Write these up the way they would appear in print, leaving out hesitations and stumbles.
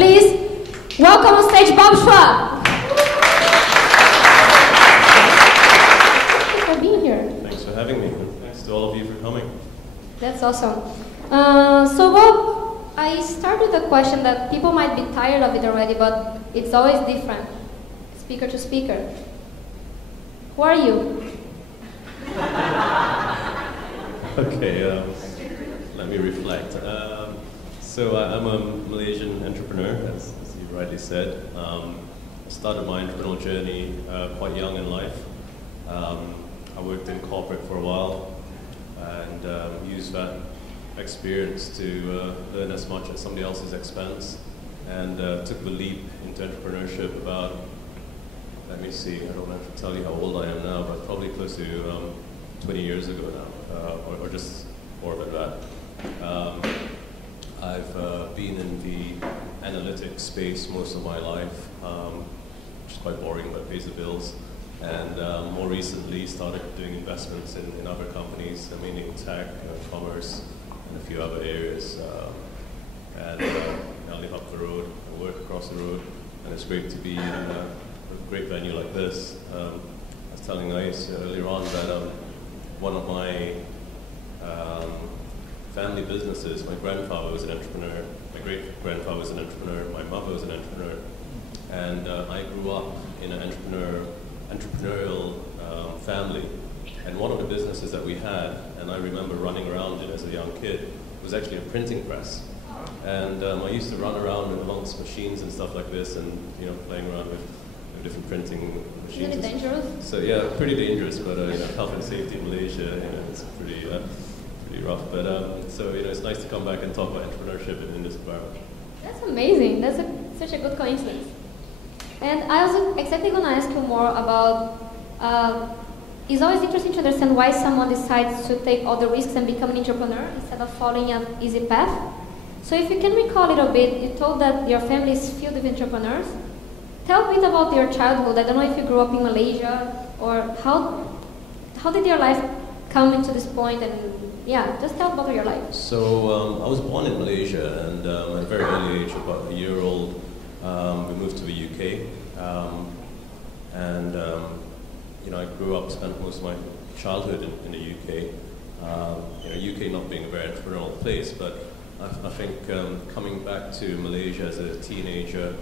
please welcome on stage Bob Chua. Thank you for being here. Thanks for having me. Thanks to all of you for coming. That's awesome. So Bob, I start with a question that people might be tired of it already, but it's always different, speaker to speaker. Who are you? Okay, let me reflect. So I'm a Malaysian entrepreneur, as you rightly said. I started my entrepreneurial journey quite young in life. I worked in corporate for a while and used that experience to earn as much at somebody else's expense, and took the leap into entrepreneurship about, let me see, I don't have to tell you how old I am now, but probably close to 20 years ago now, or just more than that. I've been in the analytic space most of my life, which is quite boring but pays the bills, and more recently started doing investments in other companies, mainly in tech, commerce, and a few other areas. And I live up the road, I work across the road, and it's great to be in a great venue like this. I was telling Ais earlier on that one of my family businesses, my grandfather was an entrepreneur, my great-grandfather was an entrepreneur, my mother was an entrepreneur, and I grew up in an entrepreneurial family. And one of the businesses that we had, and I remember running around it as a young kid, was actually a printing press. And I used to run around amongst machines and stuff like this, and playing around with different printing machines. Isn't it dangerous? So yeah, pretty dangerous, but health and safety in Malaysia, it's pretty rough. But so it's nice to come back and talk about entrepreneurship in this environment. That's amazing. That's such a good coincidence. And I was exactly going to ask you more about. It's always interesting to understand why someone decides to take all the risks and become an entrepreneur instead of following an easy path. So if you can recall a little bit, you told that your family is filled with entrepreneurs. Tell a bit about your childhood. I don't know if you grew up in Malaysia, or how did your life come into this point, and yeah, just tell about your life. So I was born in Malaysia, and at a very early age, about a year old, we moved to the UK, and I grew up, spent most of my childhood in the UK. UK not being a very entrepreneurial place, but I think coming back to Malaysia as a teenager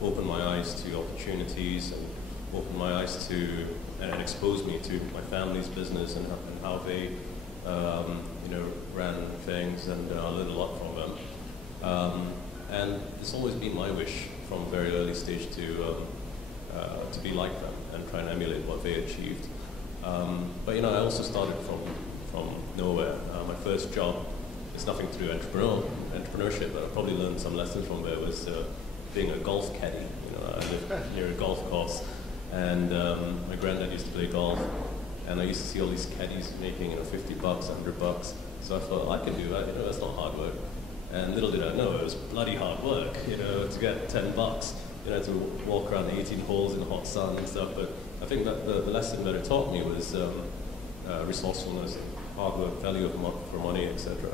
opened my eyes to opportunities, and opened my eyes to and exposed me to my family's business and how they ran things, and I learned a lot from them. And it's always been my wish from a very early stage to be like them and try and emulate what they achieved. But I also started from nowhere. My first job, it's nothing to do with entrepreneurship, but I probably learned some lessons from there, was being a golf caddy. I lived near a golf course, and my granddad used to play golf, and I used to see all these caddies making $50, $100. So I thought, I can do that. That's not hard work. And little did I know, it was bloody hard work. To get $10. To walk around 18 holes in the hot sun and stuff. But I think that the lesson that it taught me was resourcefulness, hard work, value for money, etc.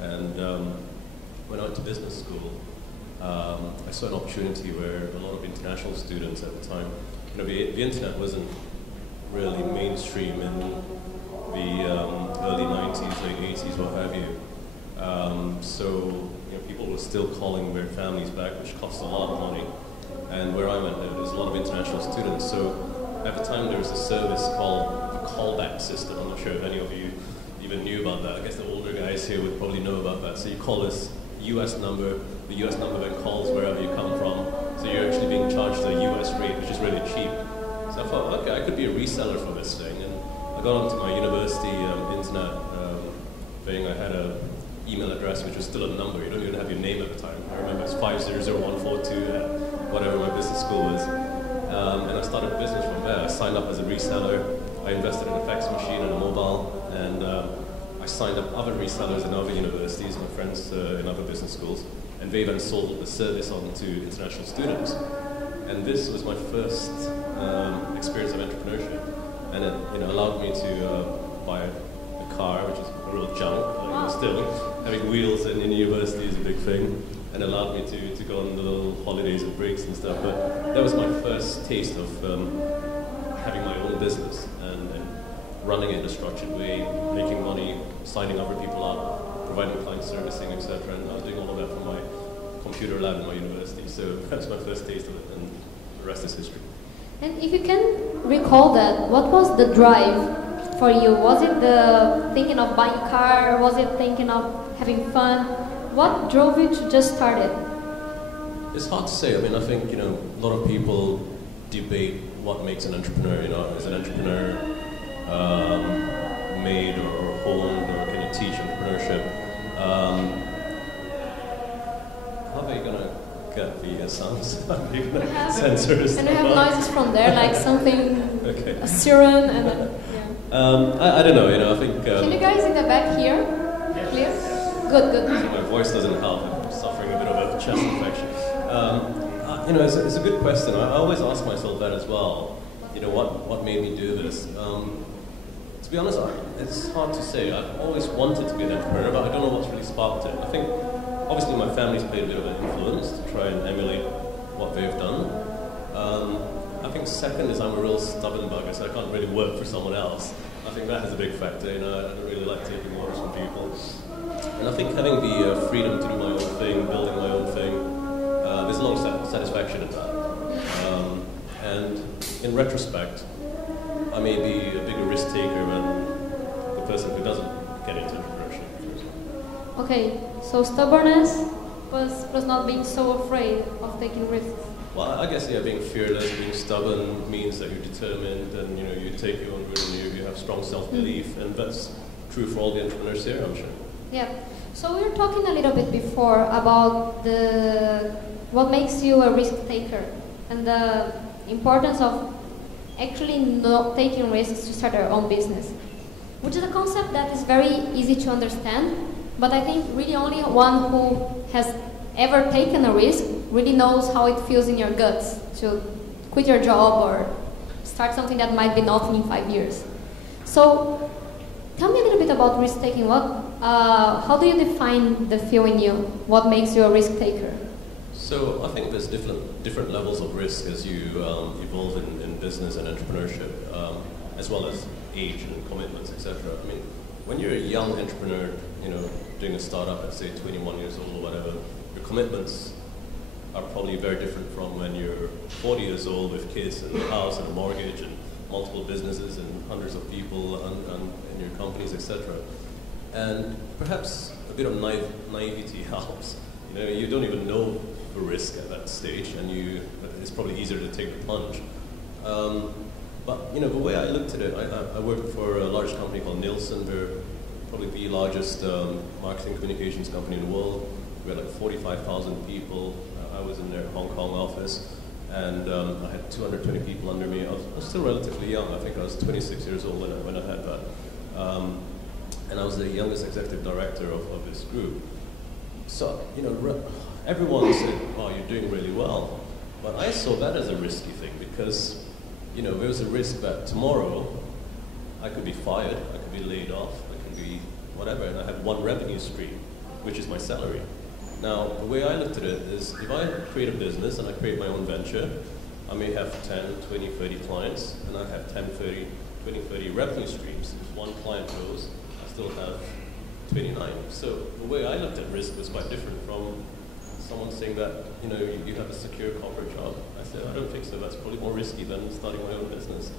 And when I went to business school, I saw an opportunity where a lot of international students at the time, the internet wasn't really mainstream in the early 90s, late 80s, what have you. So people were still calling their families back, which cost a lot of money. And where I went, there was a lot of international students. So at the time, there was a service called the callback system. I'm not sure if any of you even knew about that. I guess the older guys here would probably know about that. So you call this US number, the US number then calls wherever you come from. So you're actually being charged a US rate, which is really cheap. So I thought, okay, I could be a reseller for this thing. And I got onto my university internet thing. I had an email address, which was still a number. You don't even have your name at the time. I remember it was 500142 at whatever my business school was. And I started a business from there. I signed up as a reseller. I invested in a fax machine and a mobile. And I signed up other resellers in other universities, my friends in other business schools. And they then sold the service on to international students. And this was my first experience of entrepreneurship. And it allowed me to buy a car, which is a real junk. Still, having wheels in university is a big thing. and allowed me to go on the little holidays and breaks and stuff. But that was my first taste of having my own business and running it in a structured way, making money, signing other people up, providing client servicing, etc. And I was doing all of that from my computer lab in my university. So that's my first taste of it, and the rest is history. And if you can recall that, what was the drive for you? Was it the thinking of buying a car? Was it thinking of having fun? What drove you to just start it? It's hard to say. I mean, I think, a lot of people debate what makes an entrepreneur. Is an entrepreneur made or honed, or can you teach entrepreneurship? How are you going to get the sounds? How are you going to censor this? And you have noises from there, like something, okay. A siren, and then, yeah. I don't know, I think... Can you guys in the back hear? Yes. Clear? Good, good. My voice doesn't help. I'm suffering a bit of a chest infection. It's a good question. I always ask myself that as well. What made me do this? To be honest, it's hard to say. I've always wanted to be an entrepreneur, but I don't know what's really sparked it. I think, obviously, my family's played a bit of an influence to try and emulate what they've done. I think second is I'm a real stubborn bugger, so I can't really work for someone else. I think that is a big factor. I don't really like taking orders from people. And I think having the freedom to do my own thing, building my own thing, there's a lot of satisfaction in that. And in retrospect, I may be a bigger risk taker than the person who doesn't get into entrepreneurship. Okay, so stubbornness was not being so afraid of taking risks. Well, I guess, being fearless, being stubborn means that you're determined, and you take your own risk, and you have strong self-belief, and that's true for all the entrepreneurs here, I'm sure. Yeah. So we were talking a little bit before about what makes you a risk taker and the importance of actually not taking risks to start our own business, which is a concept that is very easy to understand, but I think really only one who has ever taken a risk really knows how it feels in your guts to quit your job or start something that might be nothing in 5 years. So tell me a little bit about risk taking. How do you define the feel in you? What makes you a risk taker? So I think there's different levels of risk as you evolve in business and entrepreneurship, as well as age and commitments, etc. I mean, when you're a young entrepreneur, doing a startup at say 21 years old or whatever, your commitments are probably very different from when you're 40 years old with kids and a house and a mortgage and multiple businesses and hundreds of people in your companies, etc. And perhaps a bit of naivety helps. You don't even know the risk at that stage, and it's probably easier to take the plunge. But the way I looked at it, I worked for a large company called Nielsen. They're probably the largest marketing communications company in the world. We had like 45,000 people. I was in their Hong Kong office, and I had 220 people under me. I was still relatively young. I think I was 26 years old when I had that. And I was the youngest executive director of this group. So, everyone said, wow, you're doing really well. But I saw that as a risky thing because, there was a risk that tomorrow I could be fired, I could be laid off, I could be whatever, and I had one revenue stream, which is my salary. Now, the way I looked at it is, if I create a business and I create my own venture, I may have 10, 20, 30 clients, and I have 10, 30, 20, 30 revenue streams. If one client goes, I still have 29. So the way I looked at risk was quite different from someone saying that, you have a secure corporate job. I said, I don't think so. That's probably more risky than starting my own business.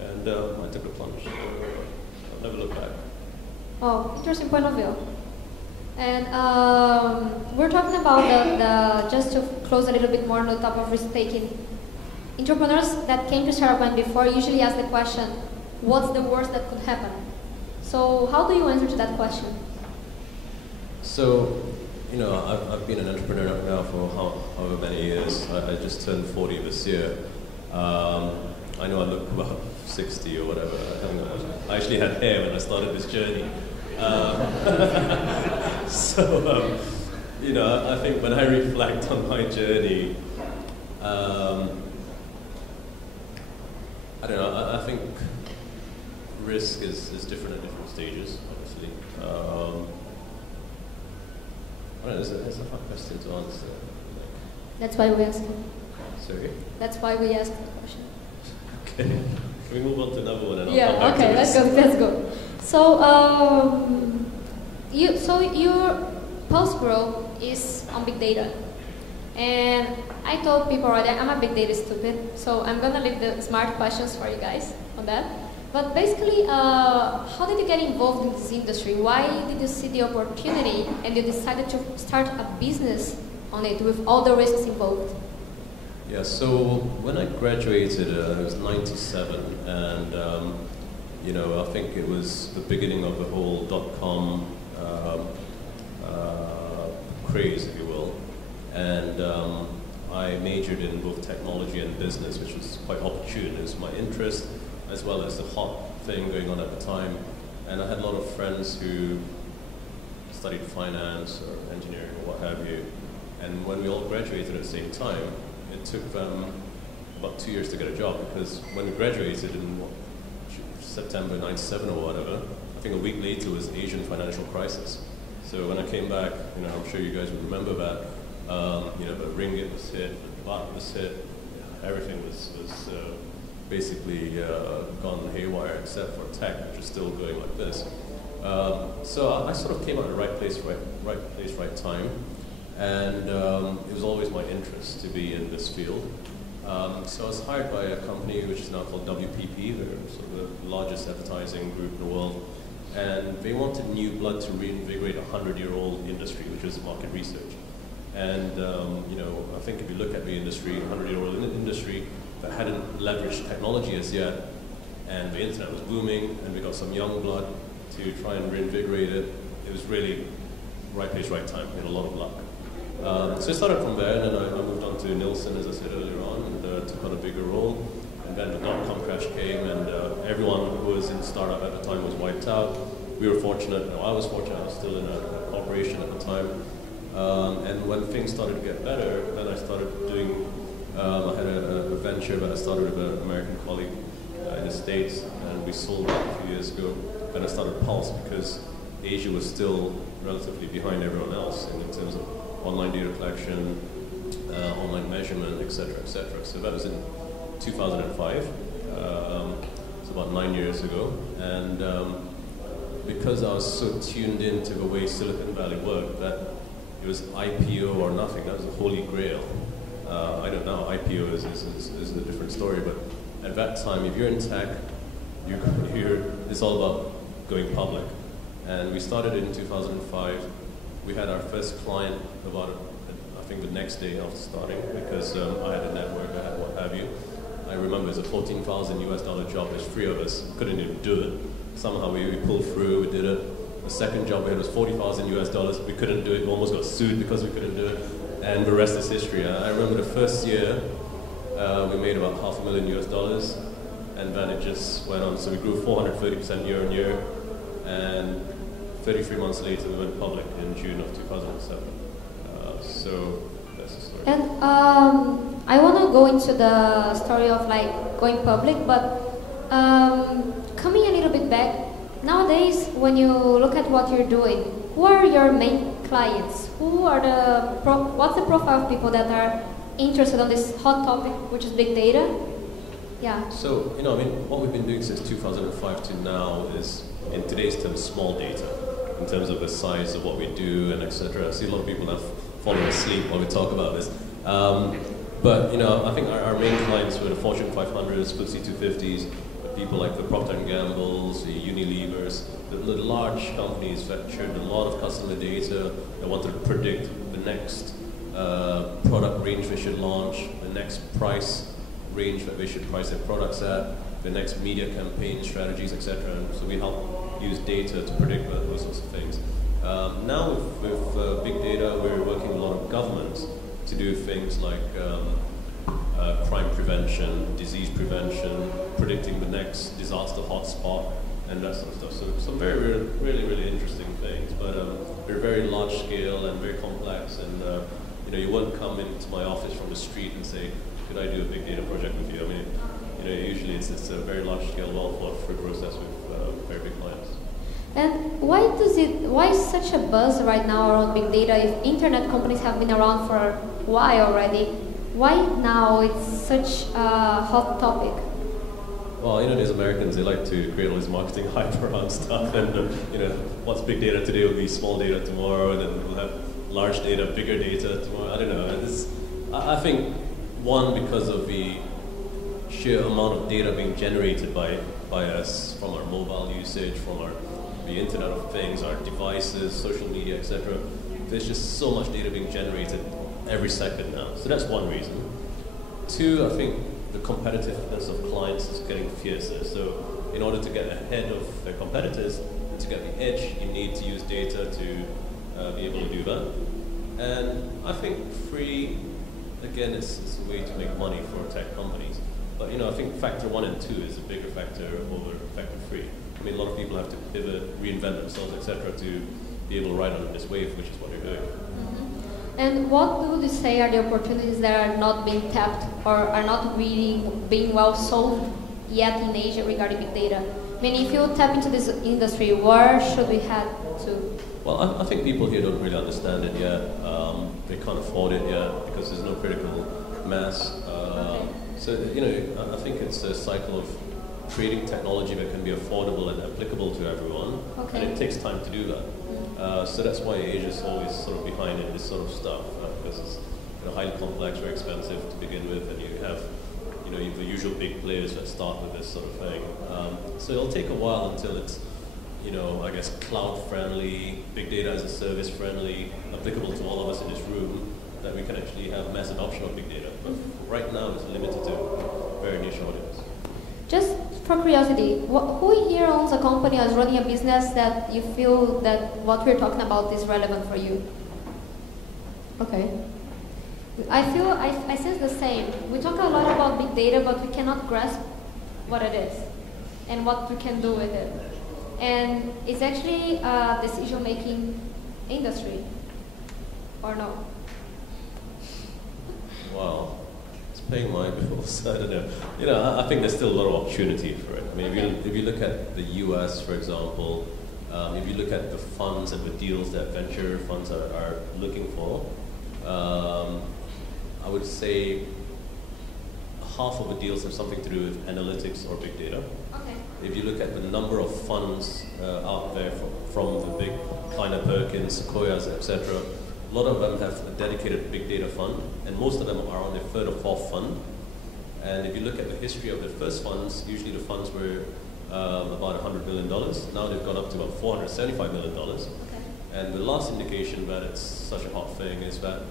And I took the plunge. I'll never look back. Oh, interesting point of view. And we're talking about just to close a little bit more on the top of risk-taking. Entrepreneurs that came to Startup Mind before usually ask the question, what's the worst that could happen? So how do you answer to that question? So, I've been an entrepreneur now for however many years. I just turned 40 this year. I know I look about 60 or whatever. I actually had hair when I started this journey. I think when I reflect on my journey, I don't know, I think risk is different at different stages, obviously. I don't know, it's a hard question to That's why we asked it. Sorry? That's why we asked the question. Okay. Can we move on to another one? And I'll Yeah, come back okay, to let's this. go, let's go. So, your postgrad is on big data. And I told people already, I'm a big data stupid, so I'm gonna leave the smart questions for you guys on that. But basically, how did you get involved in this industry? Why did you see the opportunity and you decided to start a business on it with all the risks involved? Yeah, so when I graduated, it was 97, and I think it was the beginning of the whole .com craze, if you will. And I majored in both technology and business, which was quite opportune. It was my interest, as well as the hot thing going on at the time. And I had a lot of friends who studied finance or engineering or what have you. And when we all graduated at the same time, it took them about 2 years to get a job, because when we graduated in September 97 or whatever, I think a week later was the Asian financial crisis. So when I came back, I'm sure you guys would remember that, the ringgit was hit, the baht was hit, everything was basically gone haywire except for tech, which is still going like this. So I sort of came out at the right place, right time. And it was always my interest to be in this field. So I was hired by a company which is now called WPP. They're sort of the largest advertising group in the world. And they wanted new blood to reinvigorate a 100-year-old industry, which was market research. And I think if you look at the industry, 100-year-old industry that hadn't leveraged technology as yet, and the internet was booming, and we got some young blood to try and reinvigorate it, it was really right place, right time. We had a lot of luck. So I started from there, and then I moved on to Nielsen, as I said earlier on, and took on a bigger role. And then the .com crash came, and everyone who was in startup at the time was wiped out. We were fortunate, I was fortunate, I was still in an operation at the time. And when things started to get better, then I started doing, I had a venture that I started with an American colleague in the States, and we sold that a few years ago. Then I started Pulse, because Asia was still relatively behind everyone else in terms of online data collection, online measurement, etc., etc. So that was in 2005, so about 9 years ago. And because I was so tuned into the way Silicon Valley worked, that it was IPO or nothing. That was the holy grail. I don't know, IPO is a different story, but at that time, if you're in tech, it's all about going public. And we started in 2005. We had our first client about, I think, the next day after starting, because I had a network, I had what have you. I remember it was a $14,000 job. There's 3 of us, couldn't even do it. Somehow we pulled through, we did it. The second job we had was $40,000. We couldn't do it, we almost got sued because we couldn't do it. And the rest is history. I remember the first year, we made about $500,000, and then it just went on. So we grew 430% year on year, and 33 months later we went public in June of 2007. So that's the story. And I want to go into the story of like going public, but coming a little bit back, nowadays when you look at what you're doing, who are your main clients? What's the profile of people that are interested on this hot topic, which is big data? Yeah. So, what we've been doing since 2005 to now is, in today's terms, small data, in terms of the size of what we do and etc. I see a lot of people now falling asleep while we talk about this. But, I think our main clients were the Fortune 500s, FTSE 250s, people like the Procter & Gamble's, the Unilevers, the large companies that shared a lot of customer data, that wanted to predict the next product range they should launch, the next price range that they should price their products at, the next media campaign strategies, etc. So we help use data to predict those sorts of things. Now with big data, we're working with a lot of governments to do things like crime prevention, disease prevention, predicting the next disaster hotspot, and that sort of stuff. So some really, really interesting things, but they're very large scale and very complex, and you won't come into my office from the street and say, could I do a big data project with you? I mean, usually it's a very large scale, well thought through process with very big clients. And why is such a buzz right now around big data if internet companies have been around for a while already? Why now it's such a hot topic? Well, you know, these Americans, they like to create all this marketing hype around stuff, and you know, what's big data today will be small data tomorrow, and then we'll have large data, bigger data tomorrow. I don't know. I think, one, because of the sheer amount of data being generated by us from our mobile usage, from the Internet of Things, our devices, social media, etc. There's just so much data being generated every second now. So that's one reason. Two, I think the competitiveness of clients is getting fiercer. So in order to get ahead of their competitors and to get the edge, you need to use data to be able to do that. And I think three, again, it's a way to make money for tech companies. But you know, I think factor 1 and 2 is a bigger factor over factor 3. I mean, a lot of people have to pivot, reinvent themselves, etc., to be able to ride on this wave, which is what they're doing. Mm-hmm. And what would you say are the opportunities that are not being tapped or are not really being well solved yet in Asia regarding big data? I mean, if you tap into this industry, where should we head to? Well, I think people here don't really understand it yet. They can't afford it yet because there's no critical mass. Okay. So, you know, I think it's a cycle of creating technology that can be affordable and applicable to everyone. Okay. And it takes time to do that. So that's why Asia is always sort of behind in this sort of stuff, because it's highly complex, very expensive to begin with, and you have the usual big players that start with this sort of thing. So it'll take a while until it's I guess cloud friendly, big data as a service friendly, applicable to all of us in this room, that we can actually have mass adoption of big data. But right now it's limited to a very niche audience. Just for curiosity, who here owns a company or is running a business that you feel that what we're talking about is relevant for you? Okay. I sense the same. We talk a lot about big data, but we cannot grasp what it is and what we can do with it. And it's actually a decision-making industry, or no? Well, it's paying my bills. I don't know. I think there's still a lot of opportunity for it. I mean, if you look at the US, for example, if you look at the funds and the deals that venture funds are looking for, I would say half of the deals have something to do with analytics or big data. Okay. If you look at the number of funds out there from the big Kleiner Perkins, Sequoias, etc., a lot of them have a dedicated big data fund, and most of them are on their third or fourth fund. And if you look at the history of their first funds, usually the funds were about $100 million. Now they've gone up to about $475 million. Okay. And the last indication that it's such a hot thing is that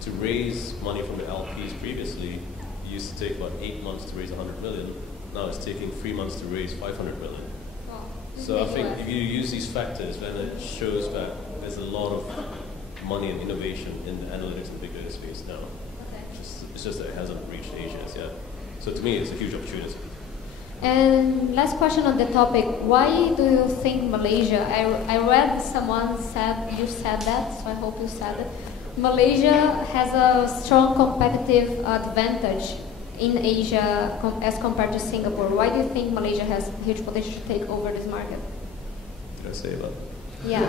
to raise money from the LPs previously, it used to take about 8 months to raise 100 million. Now it's taking 3 months to raise 500 million. Wow. So I think if you use these factors, then it shows that there's a lot of money and innovation in the analytics and big data space now. Okay. It's just that it hasn't reached Asia yet. So to me, it's a huge opportunity. And last question on the topic, why do you think Malaysia, I read someone said, you said that, so I hope you said it, Malaysia has a strong competitive advantage in Asia as compared to Singapore. Why do you think Malaysia has huge potential to take over this market? Did I say that? Yeah.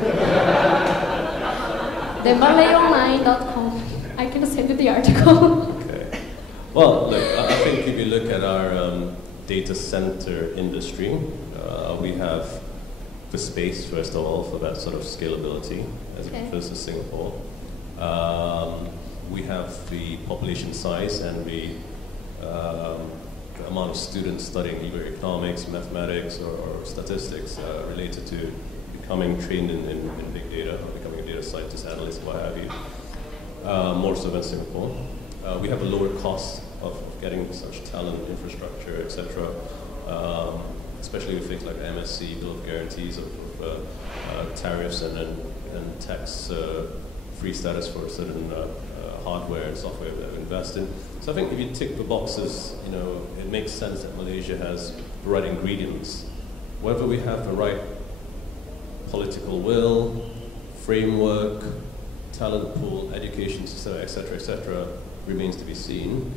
The MalayOnline.com. I can send you the article. Okay. Well, look, I think if you look at our data center industry, we have the space, first of all, for that sort of scalability as opposed to Singapore. We have the population size and the amount of students studying either economics, mathematics, or statistics related to becoming trained in big data, or becoming a data scientist, analyst, what have you, more so than Singapore. We have a lower cost of getting such talent, infrastructure, etc., especially with things like MSc, bill of guarantees of tariffs and tax free status for certain hardware and software that we invest in. So I think if you tick the boxes, it makes sense that Malaysia has the right ingredients. Whether we have the right political will, framework, talent pool, education system, etc., remains to be seen.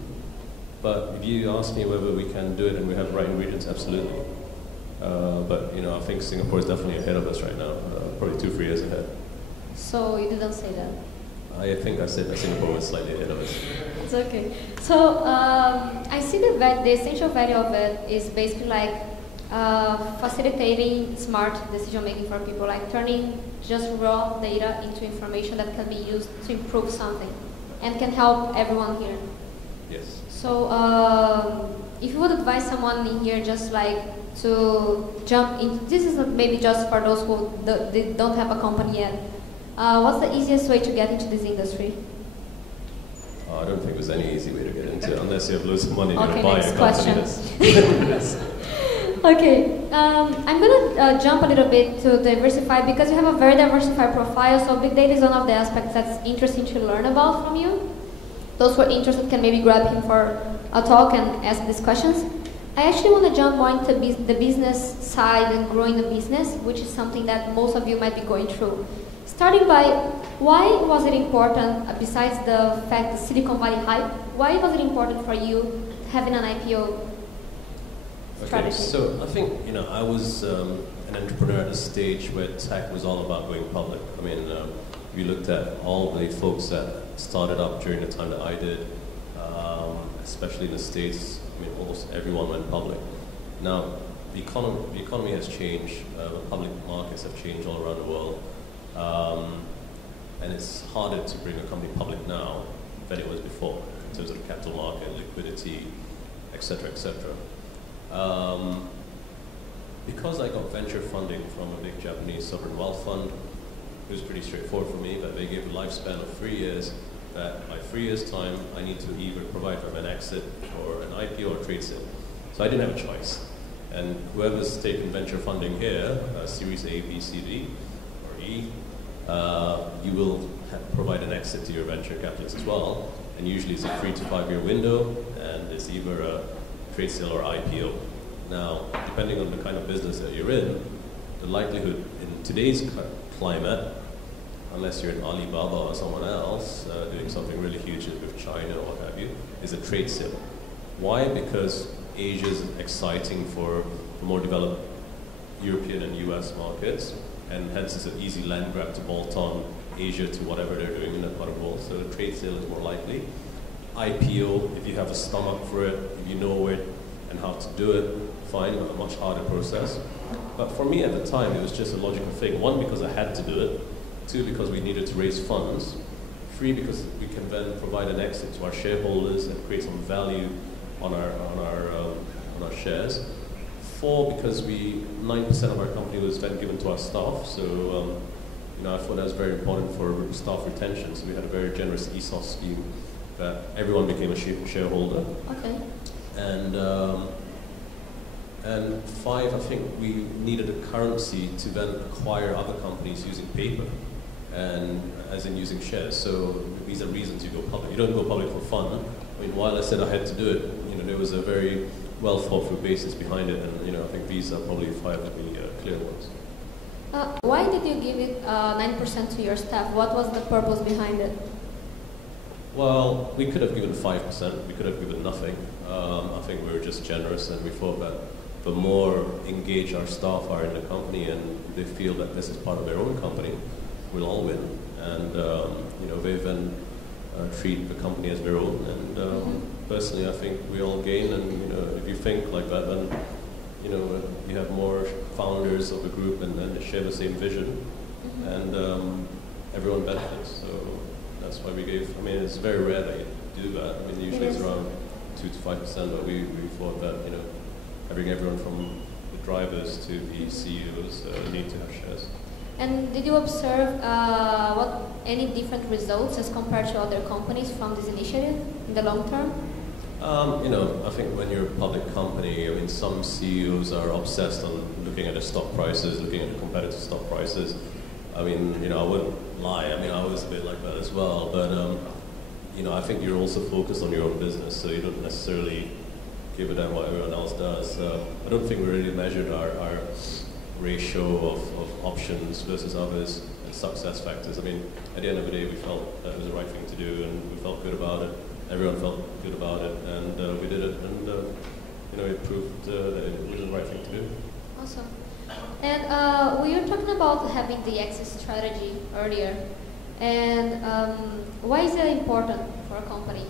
But if you ask me whether we can do it and we have the right ingredients, absolutely. But I think Singapore is definitely ahead of us right now, probably 2-3 years ahead. So you didn't say that? I think I said that Singapore was slightly ahead of us. It's okay. So I see the essential value of it is basically like facilitating smart decision making for people, like turning just raw data into information that can be used to improve something and can help everyone here. Yes. So if you would advise someone in here just like to jump in, this is maybe just for those who don't have a company yet, what's the easiest way to get into this industry? I don't think there's any easy way to get into it unless you have loads of money to buy a question. company. Okay, I'm going to jump a little bit to diversify because you have a very diversified profile, so big data is one of the aspects that's interesting to learn about from you. Those who are interested can maybe grab him for a talk and ask these questions. I actually want to jump more into the business side and growing a business, which is something that most of you might be going through. Starting by, why was it important, besides the fact the Silicon Valley hype, why was it important for you having an IPO strategy? Okay, so I think, I was an entrepreneur at a stage where tech was all about going public. I mean, we looked at all the folks that started up during the time that I did, especially in the States. I mean, almost everyone went public. Now, the economy has changed, the public markets have changed all around the world, and it's harder to bring a company public now than it was before, in terms of the capital market, liquidity, etc., etc. Because I got venture funding from a big Japanese sovereign wealth fund, it was pretty straightforward for me that they gave a lifespan of 3 years, that by 3 years' time, I need to either provide them an exit or an IPO or trade sale. So I didn't have a choice. And whoever's taken venture funding here, Series A, B, C, D, or E, you will provide an exit to your venture capitalists as well. And usually it's a 3 to 5 year window, and it's either a trade sale or IPO. Now, depending on the kind of business that you're in, the likelihood in today's climate, unless you're in Alibaba or someone else doing something really huge with China or what have you, is a trade sale. Why? Because Asia is exciting for the more developed European and US markets, and hence it's an easy land grab to bolt on Asia to whatever they're doing in that part of the world. So the trade sale is more likely. IPO, if you have a stomach for it, if you know it and how to do it, fine, but a much harder process. But for me at the time, it was just a logical thing. One, because I had to do it. Two, because we needed to raise funds. Three, because we can then provide an exit to our shareholders and create some value on our shares. Four, because 9% of our company was then given to our staff. So I thought that was very important for staff retention. So we had a very generous ESOP scheme that everyone became a shareholder. Okay. And five, I think we needed a currency to then acquire other companies using paper, and as in using shares. So these are reasons you go public. You don't go public for fun. I mean, while I said I had to do it, there was a very well thought through basis behind it, and I think these are probably five of the clear ones. Why did you give it 9% to your staff? What was the purpose behind it? Well, we could have given 5%. We could have given nothing. I think we were just generous, and we thought that the more engaged our staff are in the company and they feel that this is part of their own company, we'll all win. And they then treat the company as their own. And personally, I think we all gain. And if you think like that, then you have more founders of the group, and then they share the same vision, and everyone benefits. So that's why we gave. I mean, it's very rare that you do that. I mean, usually it's around 2 to 5%, but we thought that having everyone from the drivers to the CEOs need to have shares. And did you observe any different results as compared to other companies from this initiative in the long term? I think when you're a public company, I mean, some CEOs are obsessed on looking at the stock prices, looking at the competitive stock prices. I mean, I wouldn't lie. I mean, I was a bit like that as well. But, I think you're also focused on your own business, so you don't necessarily give a damn what everyone else does. I don't think we really measured our ratio of options versus others and success factors. I mean, at the end of the day, we felt that it was the right thing to do, and we felt good about it. Everyone felt good about it, and we did it, and it proved that it was the right thing to do. Awesome. And we were talking about having the exit strategy earlier. And why is it important for a company?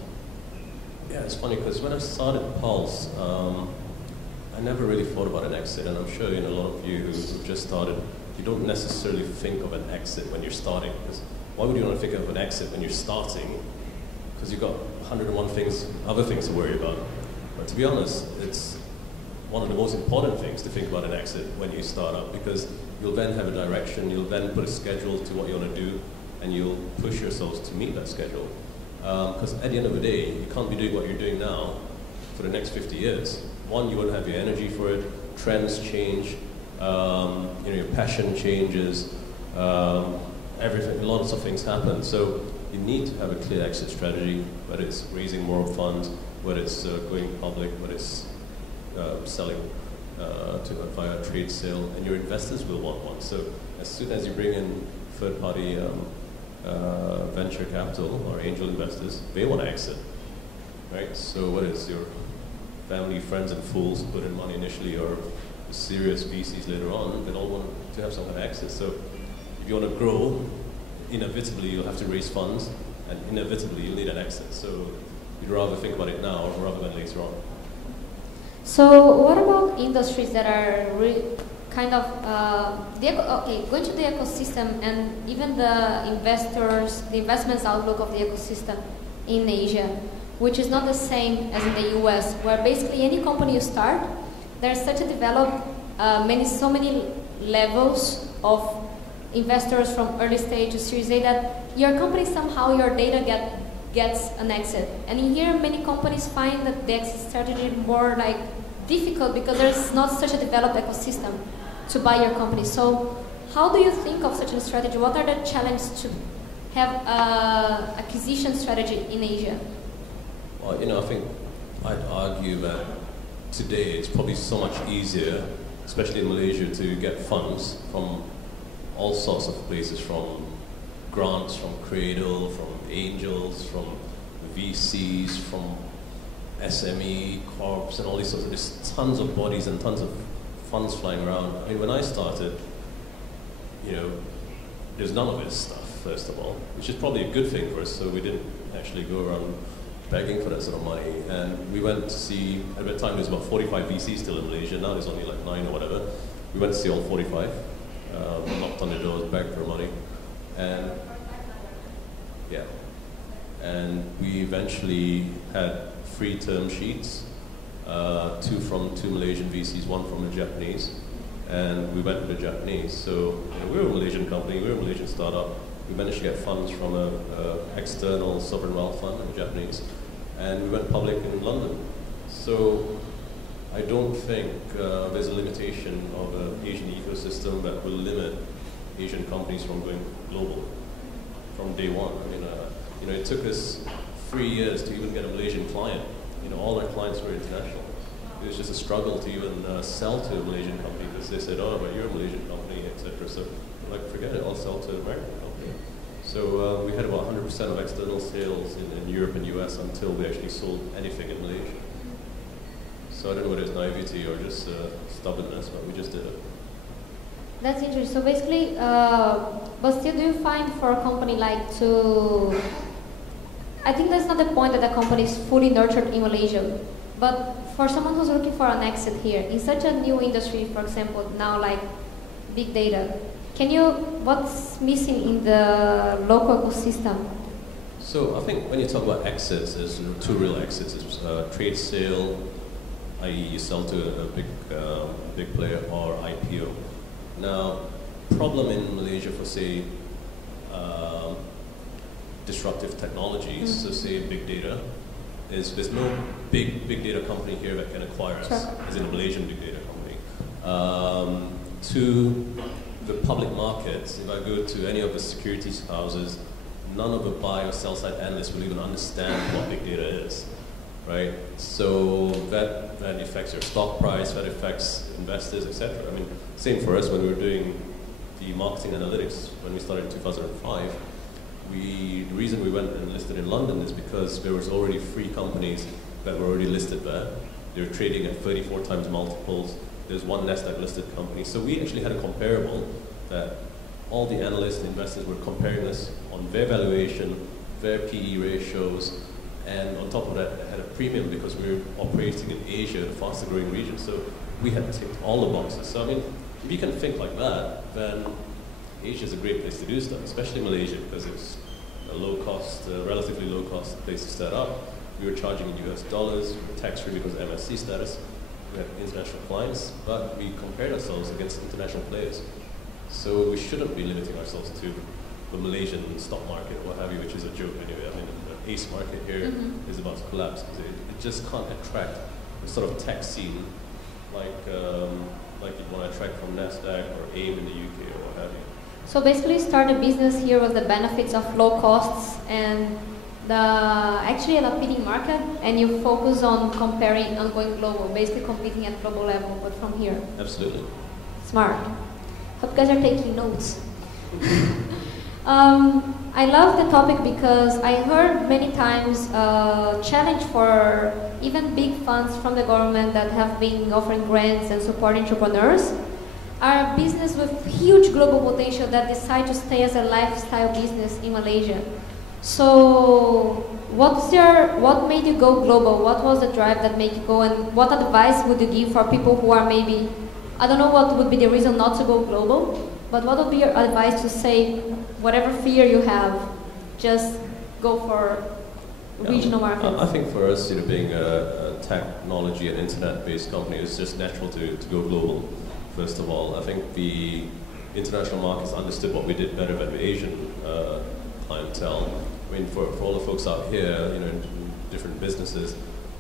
Yeah, it's funny because when I started Pulse, I never really thought about an exit, and I'm sure a lot of you who've just started, you don't necessarily think of an exit when you're starting. Because why would you want to think of an exit when you're starting? Because you've got 101 other things to worry about. But to be honest, it's one of the most important things to think about an exit when you start up, because you'll then have a direction, you'll then put a schedule to what you want to do, and you'll push yourselves to meet that schedule. Because at the end of the day, you can't be doing what you're doing now for the next 50 years. One, you won't have the energy for it, trends change, your passion changes, everything, lots of things happen. So you need to have a clear exit strategy, whether it's raising more funds, whether it's going public, whether it's selling via trade sale, and your investors will want one. So as soon as you bring in third-party venture capital or angel investors, they want to exit, right? So what is your family, friends, and fools who put in money initially, or serious VCs later on, they all want to have some kind of exit. So if you want to grow, inevitably you'll have to raise funds, and inevitably you'll need an exit. So you'd rather think about it now rather than later on. So what about industries that are kind of, going to the ecosystem and even the investments outlook of the ecosystem in Asia, which is not the same as in the US, where basically any company you start, there's such a developed, so many levels of investors from early stage to Series A that your company somehow, your data gets an exit. And in here, many companies find that the exit strategy is more like difficult because there's not such a developed ecosystem to buy your company. So how do you think of such a strategy? What are the challenges to have an acquisition strategy in Asia? Well, I think I'd argue that today it's probably so much easier, especially in Malaysia, to get funds from all sorts of places, from grants, from Cradle, from angels, from VCs, from SME, corps, and all these sorts of, there's tons of bodies and tons of funds flying around. I mean, when I started, there's none of this stuff, first of all, which is probably a good thing for us, so we didn't actually go around begging for that sort of money. And we went to see, at the time there's about 45 VCs still in Malaysia, now there's only like 9 or whatever. We went to see all 45, knocked on their doors, begged for money, and yeah. And we eventually had 3 term sheets, 2 from 2 Malaysian VCs, 1 from a Japanese, and we went with the Japanese. So we're a Malaysian company, we're a Malaysian startup. We managed to get funds from an external sovereign wealth fund, a Japanese, and we went public in London. So I don't think there's a limitation of an Asian ecosystem that will limit Asian companies from going global from day one. I mean, it took us 3 years to even get a Malaysian client. All our clients were international. It was just a struggle to even sell to a Malaysian company because they said, oh, but you're a Malaysian company, etc. So, like, forget it, I'll sell to an American company. So we had about 100% of external sales in Europe and US until we actually sold anything in Malaysia. So I don't know whether it's naivety or just stubbornness, but we just did it. That's interesting. So basically, but still, do you find for a company like to, I think that's not the point that the company is fully nurtured in Malaysia, but for someone who's looking for an exit here, in such a new industry, for example, now like big data, what's missing in the local ecosystem? So I think when you talk about exits, there's 2 real exits. It's trade sale, i.e. you sell to a big player, or IPO. Now, problem in Malaysia for, say, disruptive technologies, so say big data, is there's no big data company here that can acquire us, as in a Malaysian big data company. To the public markets, if I go to any of the securities houses, none of the buy or sell side analysts will even understand what big data is, right? So that affects your stock price, that affects investors, etc. I mean, same for us when we were doing the marketing analytics when we started in 2005. The reason we went and listed in London is because there was already 3 companies that were already listed there. They were trading at 34 times multiples. there's one NASDAQ-listed company. So we actually had a comparable that all the analysts and investors were comparing us on their valuation, their PE ratios, and on top of that, it had a premium because we were operating in Asia, the fastest growing region. So we had ticked all the boxes. So I mean, if you can think like that, then Asia is a great place to do stuff, especially Malaysia, because it's a low-cost, relatively low-cost place to start up. We were charging in US dollars, tax-free because of MSC status. We had international clients, but we compared ourselves against international players. So we shouldn't be limiting ourselves to the Malaysian stock market or what have you, which is a joke anyway. I mean, the ACE market here is about to collapse because it just can't attract the sort of tech scene like you'd want to attract from NASDAQ or AIM in the UK or what have you. So basically start a business here with the benefits of low costs and actually an appealing market, and you focus on comparing and going global, basically competing at global level, but from here. Absolutely. Smart. Hope you guys are taking notes. I love the topic because I heard many times challenge for even big funds from the government that have been offering grants and supporting entrepreneurs are business with huge global potential that decide to stay as a lifestyle business in Malaysia. So what made you go global? What was the drive that made you go, and what advice would you give for people who are maybe, I don't know what would be the reason not to go global, but what would be your advice to say, whatever fear you have, just go for regional markets? I think for us, being a technology and internet-based company, it's just natural to go global. First of all, I think the international markets understood what we did better than the Asian clientele. I mean, for all the folks out here, in different businesses,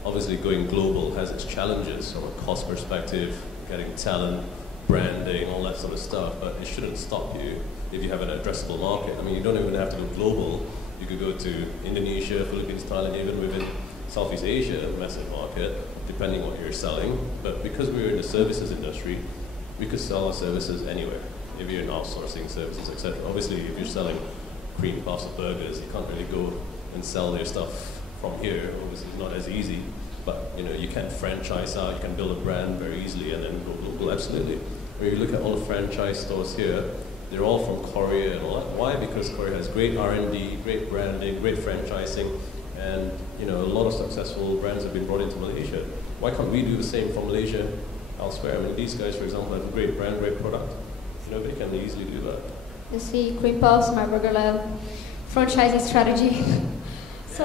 obviously going global has its challenges from a cost perspective, getting talent, branding, all that sort of stuff, but it shouldn't stop you if you have an addressable market. I mean, you don't even have to go global. You could go to Indonesia, Philippines, Thailand, even within Southeast Asia, a massive market, depending what you're selling. But because we're in the services industry, we could sell our services anywhere, if you're in outsourcing services, etc. Obviously, if you're selling cream puffs or burgers, you can't really go and sell their stuff from here. Obviously, it's not as easy. But you can franchise out, you can build a brand very easily and then go global, absolutely. When you look at all the franchise stores here, they're all from Korea and all that. Why? Because Korea has great R&D, great branding, great franchising, and a lot of successful brands have been brought into Malaysia. Why can't we do the same from Malaysia elsewhere? I mean, these guys, for example, have a great brand, great product. Nobody can easily do that. You see, Cream Puffs, My Burger Lab, franchising strategy. So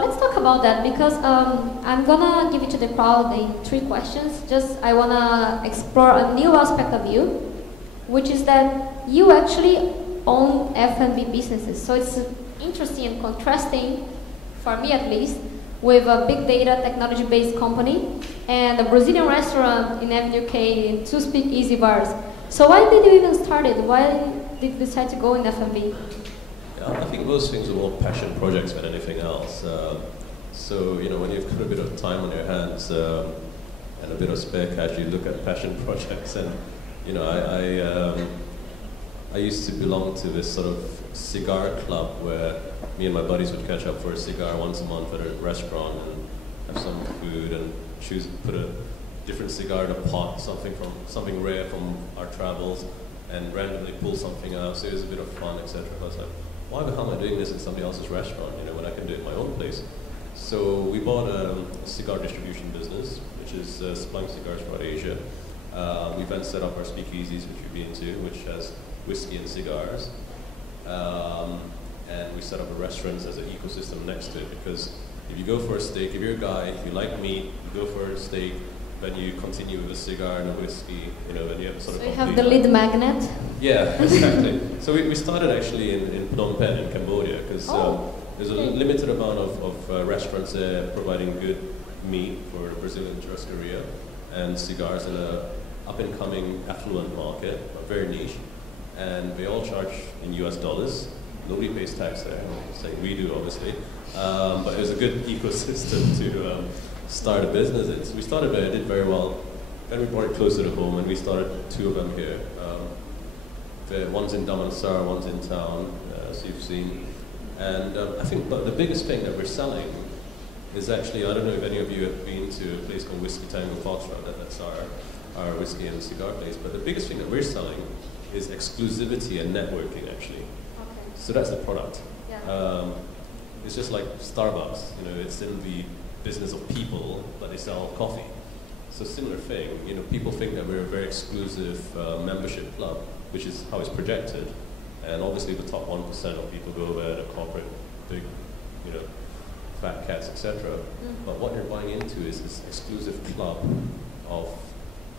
let's talk about that, because I'm gonna give it to the crowd in 3 questions. Just I wanna explore a new aspect of you, which is that you actually own F&B businesses. So it's interesting and contrasting, for me at least, with a big data technology-based company and a Brazilian restaurant in Avenue K and 2 speakeasy bars. So why did you even start it? Why did you decide to go in F&B? I think those things are more passion projects than anything else. So, when you've got a bit of time on your hands and a bit of spare cash, you look at passion projects. And, I used to belong to this sort of cigar club where me and my buddies would catch up for a cigar once a month at a restaurant and have some food and put a different cigar in a pot, something rare from our travels, and randomly pull something out. So it was a bit of fun, etc. I was like, why the hell am I doing this in somebody else's restaurant, when I can do it in my own place? So we bought a cigar distribution business, which is supplying cigars throughout Asia. We then set up our speakeasies, which you've been to, which has whiskey and cigars. And we set up a restaurant as an ecosystem next to it, because if you go for a steak, if you're a guy, if you like meat, you go for a steak, then you continue with a cigar and a whiskey, then you have sort of. So you have the lead magnet? Yeah, exactly. So we started actually in Phnom Penh in Cambodia, because there's a limited amount of restaurants there providing good meat for Brazilian churrascaria and cigars in a up-and-coming affluent market, very niche, and they all charge in US dollars. Nobody pays tax there. We do, obviously. But it was a good ecosystem to start a business. We started there, did very well. Then we brought it closer to home, and we started 2 of them here. One's in Damansara, one's in town, as you've seen. And I think the biggest thing that we're selling is actually, I don't know if any of you have been to a place called Whiskey Tango Foxtrot at Sara. our whiskey and cigar place. But the biggest thing that we're selling is exclusivity and networking, actually. Okay. So that's the product. Yeah. It's just like Starbucks, you know, it's in the business of people, but they sell coffee. So similar thing, you know, people think that we're a very exclusive membership club, which is how it's projected. And obviously the top 1% of people go there, the corporate, big, you know, fat cats, etc. But what you're buying into is this exclusive club of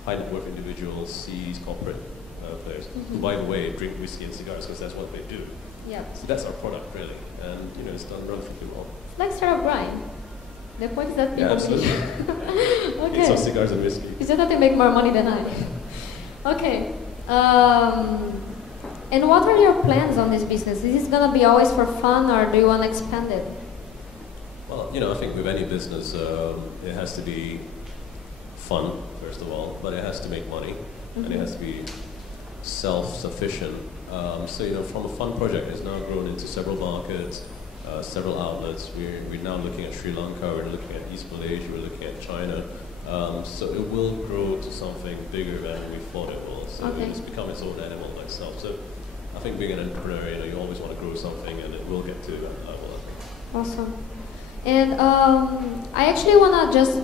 high net worth individuals, Cs, corporate players, who, by the way, drink whiskey and cigars because that's what they do. Yeah. So that's our product, really. And, you know, it's done relatively well. Like startup grind. The point is that people absolutely. Okay. It's all cigars and whiskey. It's just that they make more money than I. Okay. And what are your plans on this business? Is this going to be always for fun, or do you want to expand it? Well, you know, I think with any business, it has to be fun, first of all, but it has to make money, and it has to be self-sufficient. So, you know, from a fun project, it's now grown into several markets, several outlets. We're now looking at Sri Lanka, we're looking at East Malaysia, we're looking at China. So it will grow to something bigger than we thought it will. So it's become its own animal like itself. So I think being an entrepreneur, you know, you always want to grow something, and it will get to that level. Awesome. And I actually want to just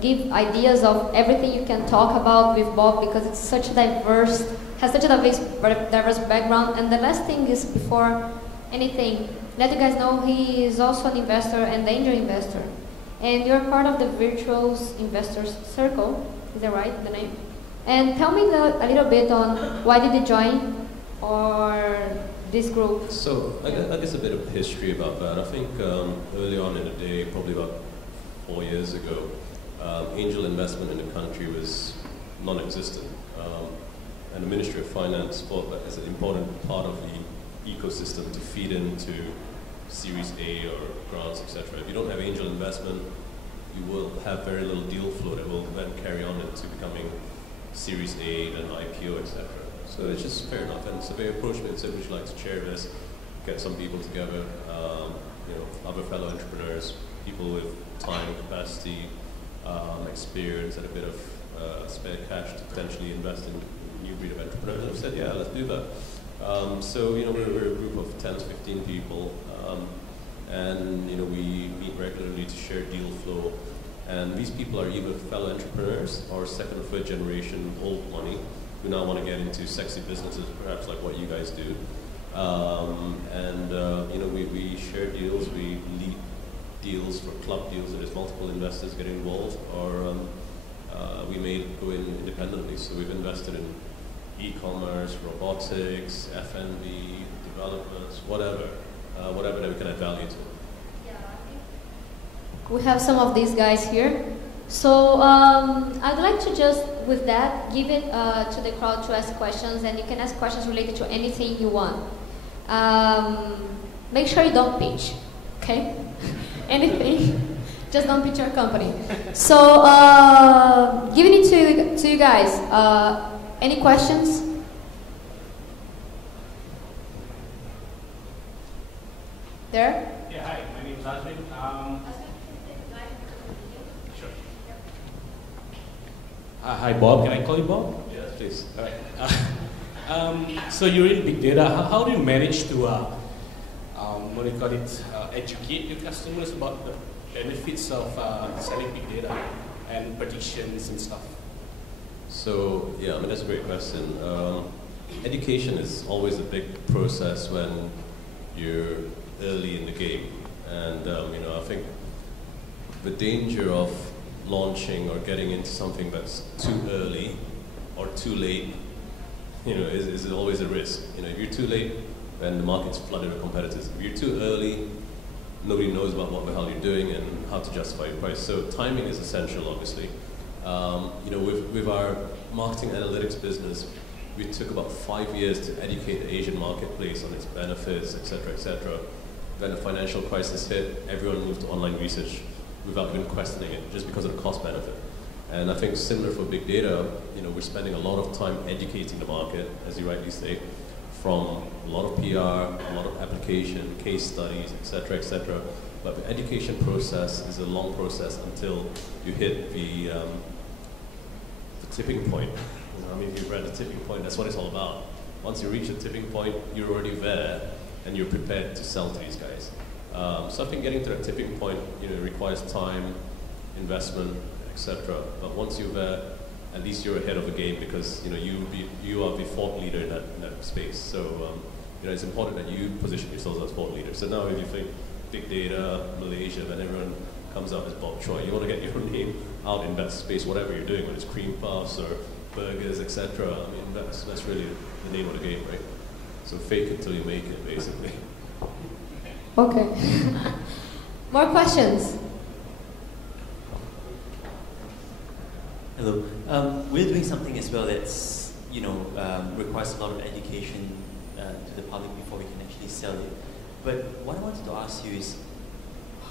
give ideas of everything you can talk about with Bob, because it's such a diverse, has such a diverse background. And the last thing is, before anything, let you guys know he is also an investor and angel investor. And you're part of the Virtuals Investors Circle, is that right, the name? And tell me a little bit on why did you join, or this group? So I guess a bit of history about that. I think early on in the day, probably about 4 years ago, angel investment in the country was non-existent. And the Ministry of Finance thought that as an important part of the ecosystem to feed into Series A or grants, etc. If you don't have angel investment, you will have very little deal flow that will then carry on into becoming Series A, then IPO, etc. So it's just fair enough. And so they approached me and said, would you like to chair this, get some people together, you know, other fellow entrepreneurs, people with time, capacity, experience, and a bit of spare cash to potentially invest in a new breed of entrepreneurs. And I said, yeah, let's do that. So, you know, we're a group of 10 to 15 people, and, you know, we meet regularly to share deal flow. And these people are either fellow entrepreneurs or second or third generation old money who now want to get into sexy businesses, perhaps like what you guys do. You know, we share deals, we lead deals for club deals, and there's multiple investors getting involved, or we may go in independently. So we've invested in e-commerce, robotics, F&B, developments, whatever that we can add value to. Yeah, we have some of these guys here. So I'd like to just, with that, give it to the crowd to ask questions, and you can ask questions related to anything you want. Make sure you don't pitch, okay? Anything, just don't pitch your company. So giving it to you guys. Any questions? There? Yeah, hi, my name is Azmin. Sure. Hi, Bob. Can I call you Bob? Yes, please. All right. So you're in big data. How do you manage to, what do you call it, educate your customers about the benefits of selling big data and predictions and stuff? So, yeah, I mean, that's a great question. Education is always a big process when you're early in the game. And, you know, I think the danger of launching or getting into something that's too early or too late, you know, is always a risk. You know, if you're too late, then the market's flooded with competitors. If you're too early, nobody knows about what the hell you're doing and how to justify your price. So timing is essential, obviously. You know, with our marketing analytics business, we took about 5 years to educate the Asian marketplace on its benefits, etc., etc. When the financial crisis hit, everyone moved to online research without even questioning it, just because of the cost benefit. And I think similar for big data, you know, we're spending a lot of time educating the market, as you rightly say, from a lot of PR, a lot of application, case studies, etc., etc. But the education process is a long process until you hit the tipping point. You know, I mean, if you've read the tipping point, that's what it's all about. Once you reach a tipping point, you're already there, and you're prepared to sell to these guys. So I think getting to that tipping point, you know, requires time, investment, etc. But once you're there, at least you're ahead of the game because you know you are the thought leader in that space. So you know, it's important that you position yourselves as thought leaders. So now, if you think big data, Malaysia, then everyone comes out as Bob Chua. You want to get your name out in that space, whatever you're doing, whether it's cream puffs or burgers, etc. I mean, that's really the name of the game, right? So fake it till you make it, basically. Okay. More questions? Hello. We're doing something as well that's, you know, requires a lot of education to the public before we can actually sell it. But what I wanted to ask you is,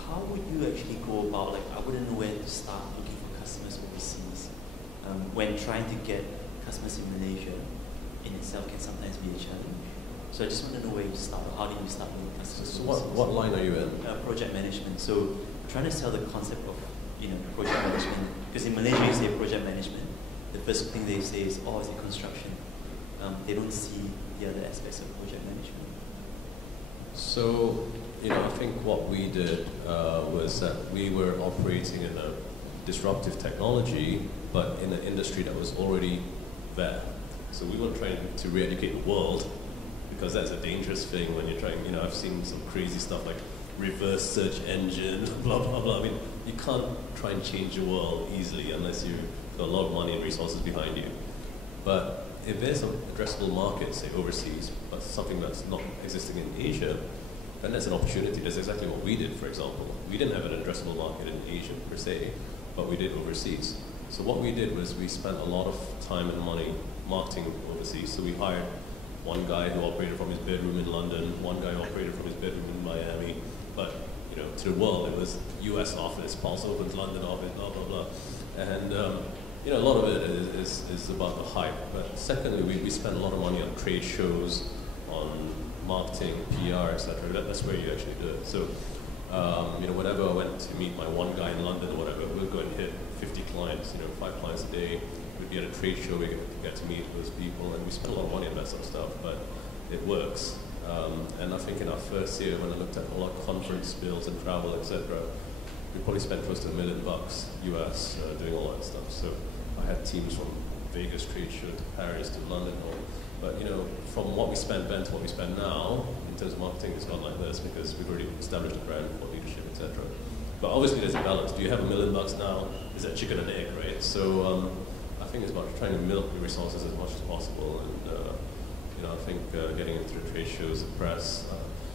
how would you actually go about, like, I wouldn't know where to start looking for customers overseas. When trying to get customers in Malaysia in itself can sometimes be a challenge. So I just want to know where you start, or how do you start with customers So overseas? what line are you in? Project management. So trying to sell the concept of, you know, project management. Because in Malaysia, you say project management. The first thing they say is, oh, it's a construction. They don't see the other aspects of project management. So, you know, I think what we did was that we were operating in a disruptive technology, but in an industry that was already there. So we weren't trying to re-educate the world, because that's a dangerous thing when you're trying, you know, I've seen some crazy stuff like reverse search engine, blah, blah, blah. I mean, you can't try and change the world easily unless you've got a lot of money and resources behind you. But if there's an addressable market, say overseas, but something that's not existing in Asia, then that's an opportunity. That's exactly what we did, for example. We didn't have an addressable market in Asia, per se, but we did overseas. So what we did was we spent a lot of time and money marketing overseas. So we hired one guy who operated from his bedroom in London, one guy who operated from his bedroom in Miami, but you know, to the world it was US office, Pulse opens London office, blah, blah, blah. And you know, a lot of it is about the hype. But secondly, we spent a lot of money on trade shows, on marketing, PR, etc. That's where you actually do it. So you know, whenever I went to meet my one guy in London or whatever, we'd go and hit 50 clients, you know, 5 clients a day. We'd be at a trade show, we get to meet those people, and we spend a lot of money on that sort of stuff, but it works. And I think in our first year, when I looked at a lot of conference bills and travel, etc., we probably spent close to $1 million US doing all that stuff. So I had teams from Vegas trade show to Paris to London. But you know, from what we spent then to what we spend now, in terms of marketing, it's gone like this because we've already established a brand for leadership, etc. But obviously there's a balance. Do you have $1 million now? Is that chicken and egg, right? So I think it's about trying to milk the resources as much as possible, and you know, I think getting into the trade shows, the press.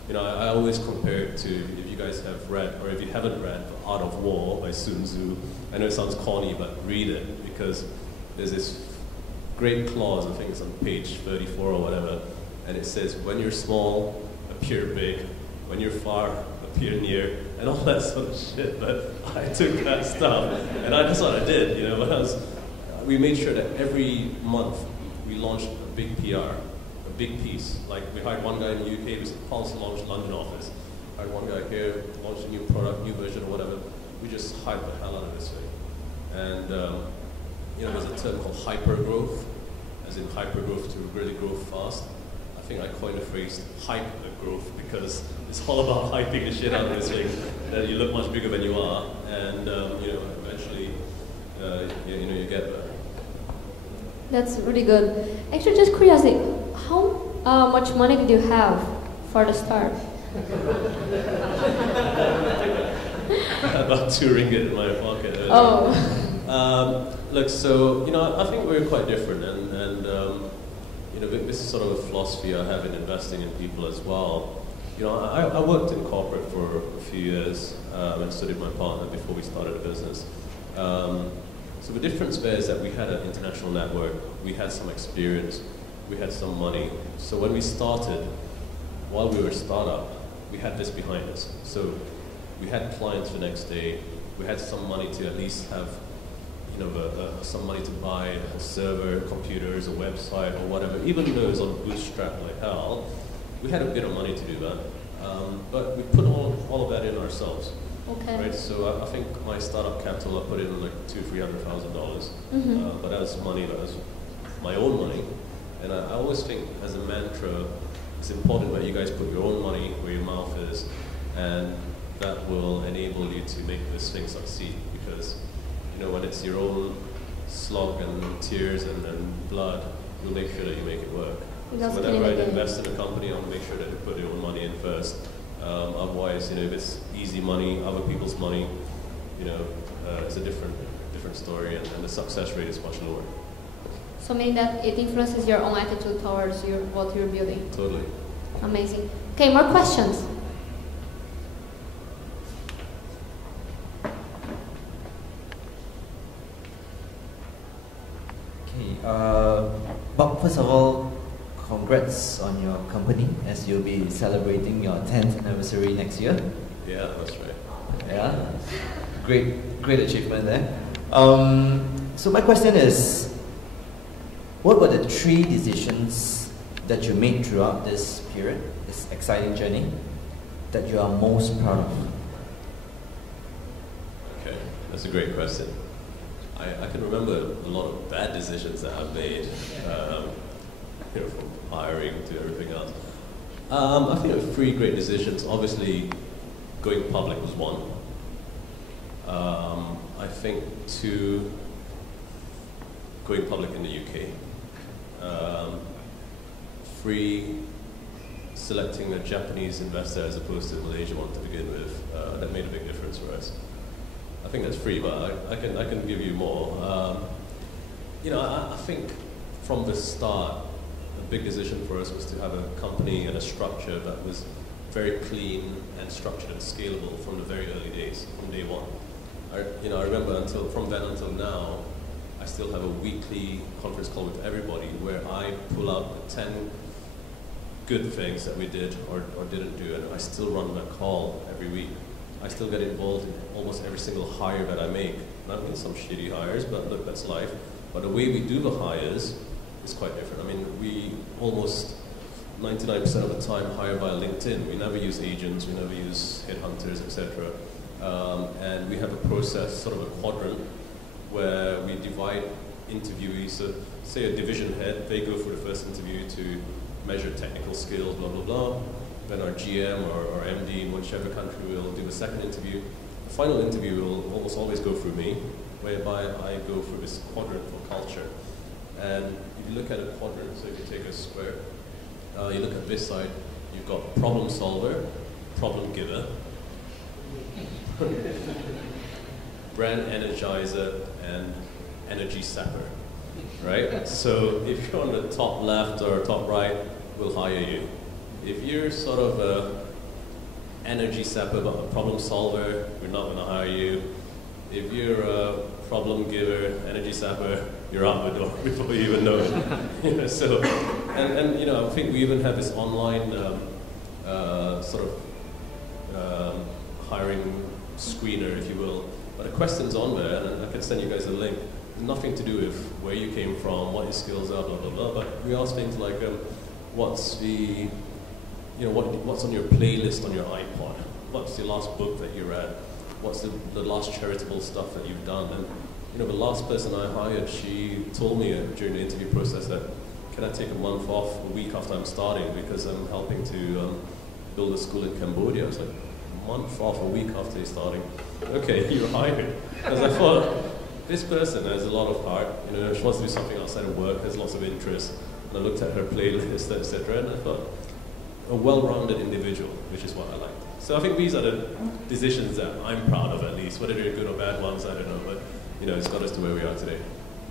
You know, I always compare it to, if you guys have read, or if you haven't read, The Art of War by Sun Tzu. I know it sounds corny, but read it, because there's this great clause, I think it's on page 34 or whatever, and it says, when you're small, appear big. When you're far, appear near, and all that sort of shit. But I took that stuff, and that's what I did, you know. When we made sure that every month we launched a big PR, a big piece. Like we hired one guy in the UK, we Pulse launched London office. Hired one guy here, launched a new product, new version or whatever. We just hyped the hell out of this thing. And you know, there's a term called hyper-growth, as in hyper-growth to really grow fast. I think I coined the phrase hyper-growth because it's all about hyping the shit out of this thing, that you look much bigger than you are, and you know, eventually you know, you get there. That's really good. Actually, just curiosity, how much money did you have for the start? About 2 ringgit in my pocket. Oh. Look, so, you know, I think we're quite different, and you know, this is sort of a philosophy I have in investing in people as well. You know, I worked in corporate for a few years, and so did my partner before we started a business. So the difference there is that we had an international network, we had some experience, we had some money. So when we started, while we were a startup, we had this behind us. So we had clients the next day, we had some money to at least have, you know, some money to buy a server, computers, a website, or whatever. Even though it was on bootstrap like hell, we had a bit of money to do that. But we put all of that in ourselves. Okay. Right, so I think my startup capital, I put in like $200,000-$300,000, but that's money, that's my own money. And I always think, as a mantra, it's important that you guys put your own money where your mouth is, and that will enable you to make this thing succeed. Because, you know, when it's your own slog and tears and blood, you'll make sure that you make it work. So whenever I invest in a company, I'll make sure that you put your own money in first. Otherwise, you know, if it's easy money, other people's money, you know, it's a different story, and the success rate is much lower. So meaning that it influences your own attitude towards what you're building. Totally. Amazing. Okay, more questions? Okay, Bob, first of all, congrats on your company as you'll be celebrating your 10th anniversary next year. Yeah, that's right. Yeah, great achievement there. So my question is, what were the 3 decisions that you made throughout this period, this exciting journey, that you are most proud of? Okay, that's a great question. I can remember a lot of bad decisions that I've made, you know, from hiring to everything else. I think there were 3 great decisions. Obviously, going public was one. I think 2, going public in the UK. 3, selecting a Japanese investor as opposed to a Malaysian one to begin with. That made a big difference for us. I think that's 3, but I can give you more. You know, I think from the start, a big decision for us was to have a company and a structure that was very clean and structured and scalable from the very early days, from day one. I remember from then until now, I still have a weekly conference call with everybody where I pull out the 10 good things that we did or didn't do, and I still run that call every week. I still get involved in almost every single hire that I make. And I've made some shitty hires, but look, that's life. But the way we do the hires is quite different. I mean, we almost 99% of the time hire via LinkedIn. We never use agents, we never use headhunters, etc. And we have a process, sort of a quadrant, where we divide interviewees. So say a division head, they go for the first interview to measure technical skills, blah, blah, blah. Then our GM or MD in whichever country will do the second interview. The final interview will almost always go through me, whereby I go through this quadrant for culture. And if you look at a quadrant, so if you take a square, you look at this side, you've got problem solver, problem giver, brand energizer, and energy sapper, right? So if you're on the top left or top right, we'll hire you. If you're sort of a energy sapper but a problem solver, we're not going to hire you. If you're a problem giver, energy sapper, you're out the door before you even know it. You know, so, and you know, I think we even have this online sort of hiring screener, if you will. But the questions on there, and I can send you guys a link, nothing to do with where you came from, what your skills are, blah, blah, blah. But we ask things like, what's the, you know, what's on your playlist on your iPod? What's the last book that you read? What's the last charitable stuff that you've done? And you know, the last person I hired, she told me during the interview process that, can I take a month off, a week after I'm starting, because I'm helping to build a school in Cambodia. I was like, a month off, a week after you're starting? Okay, you're hired. Because I thought, this person has a lot of heart, you know, she wants to do something outside of work, has lots of interest. And I looked at her playlist, etc., and I thought, a well-rounded individual, which is what I liked. So I think these are the decisions that I'm proud of, at least. Whether they're good or bad ones, I don't know, but you know, it's got us to where we are today.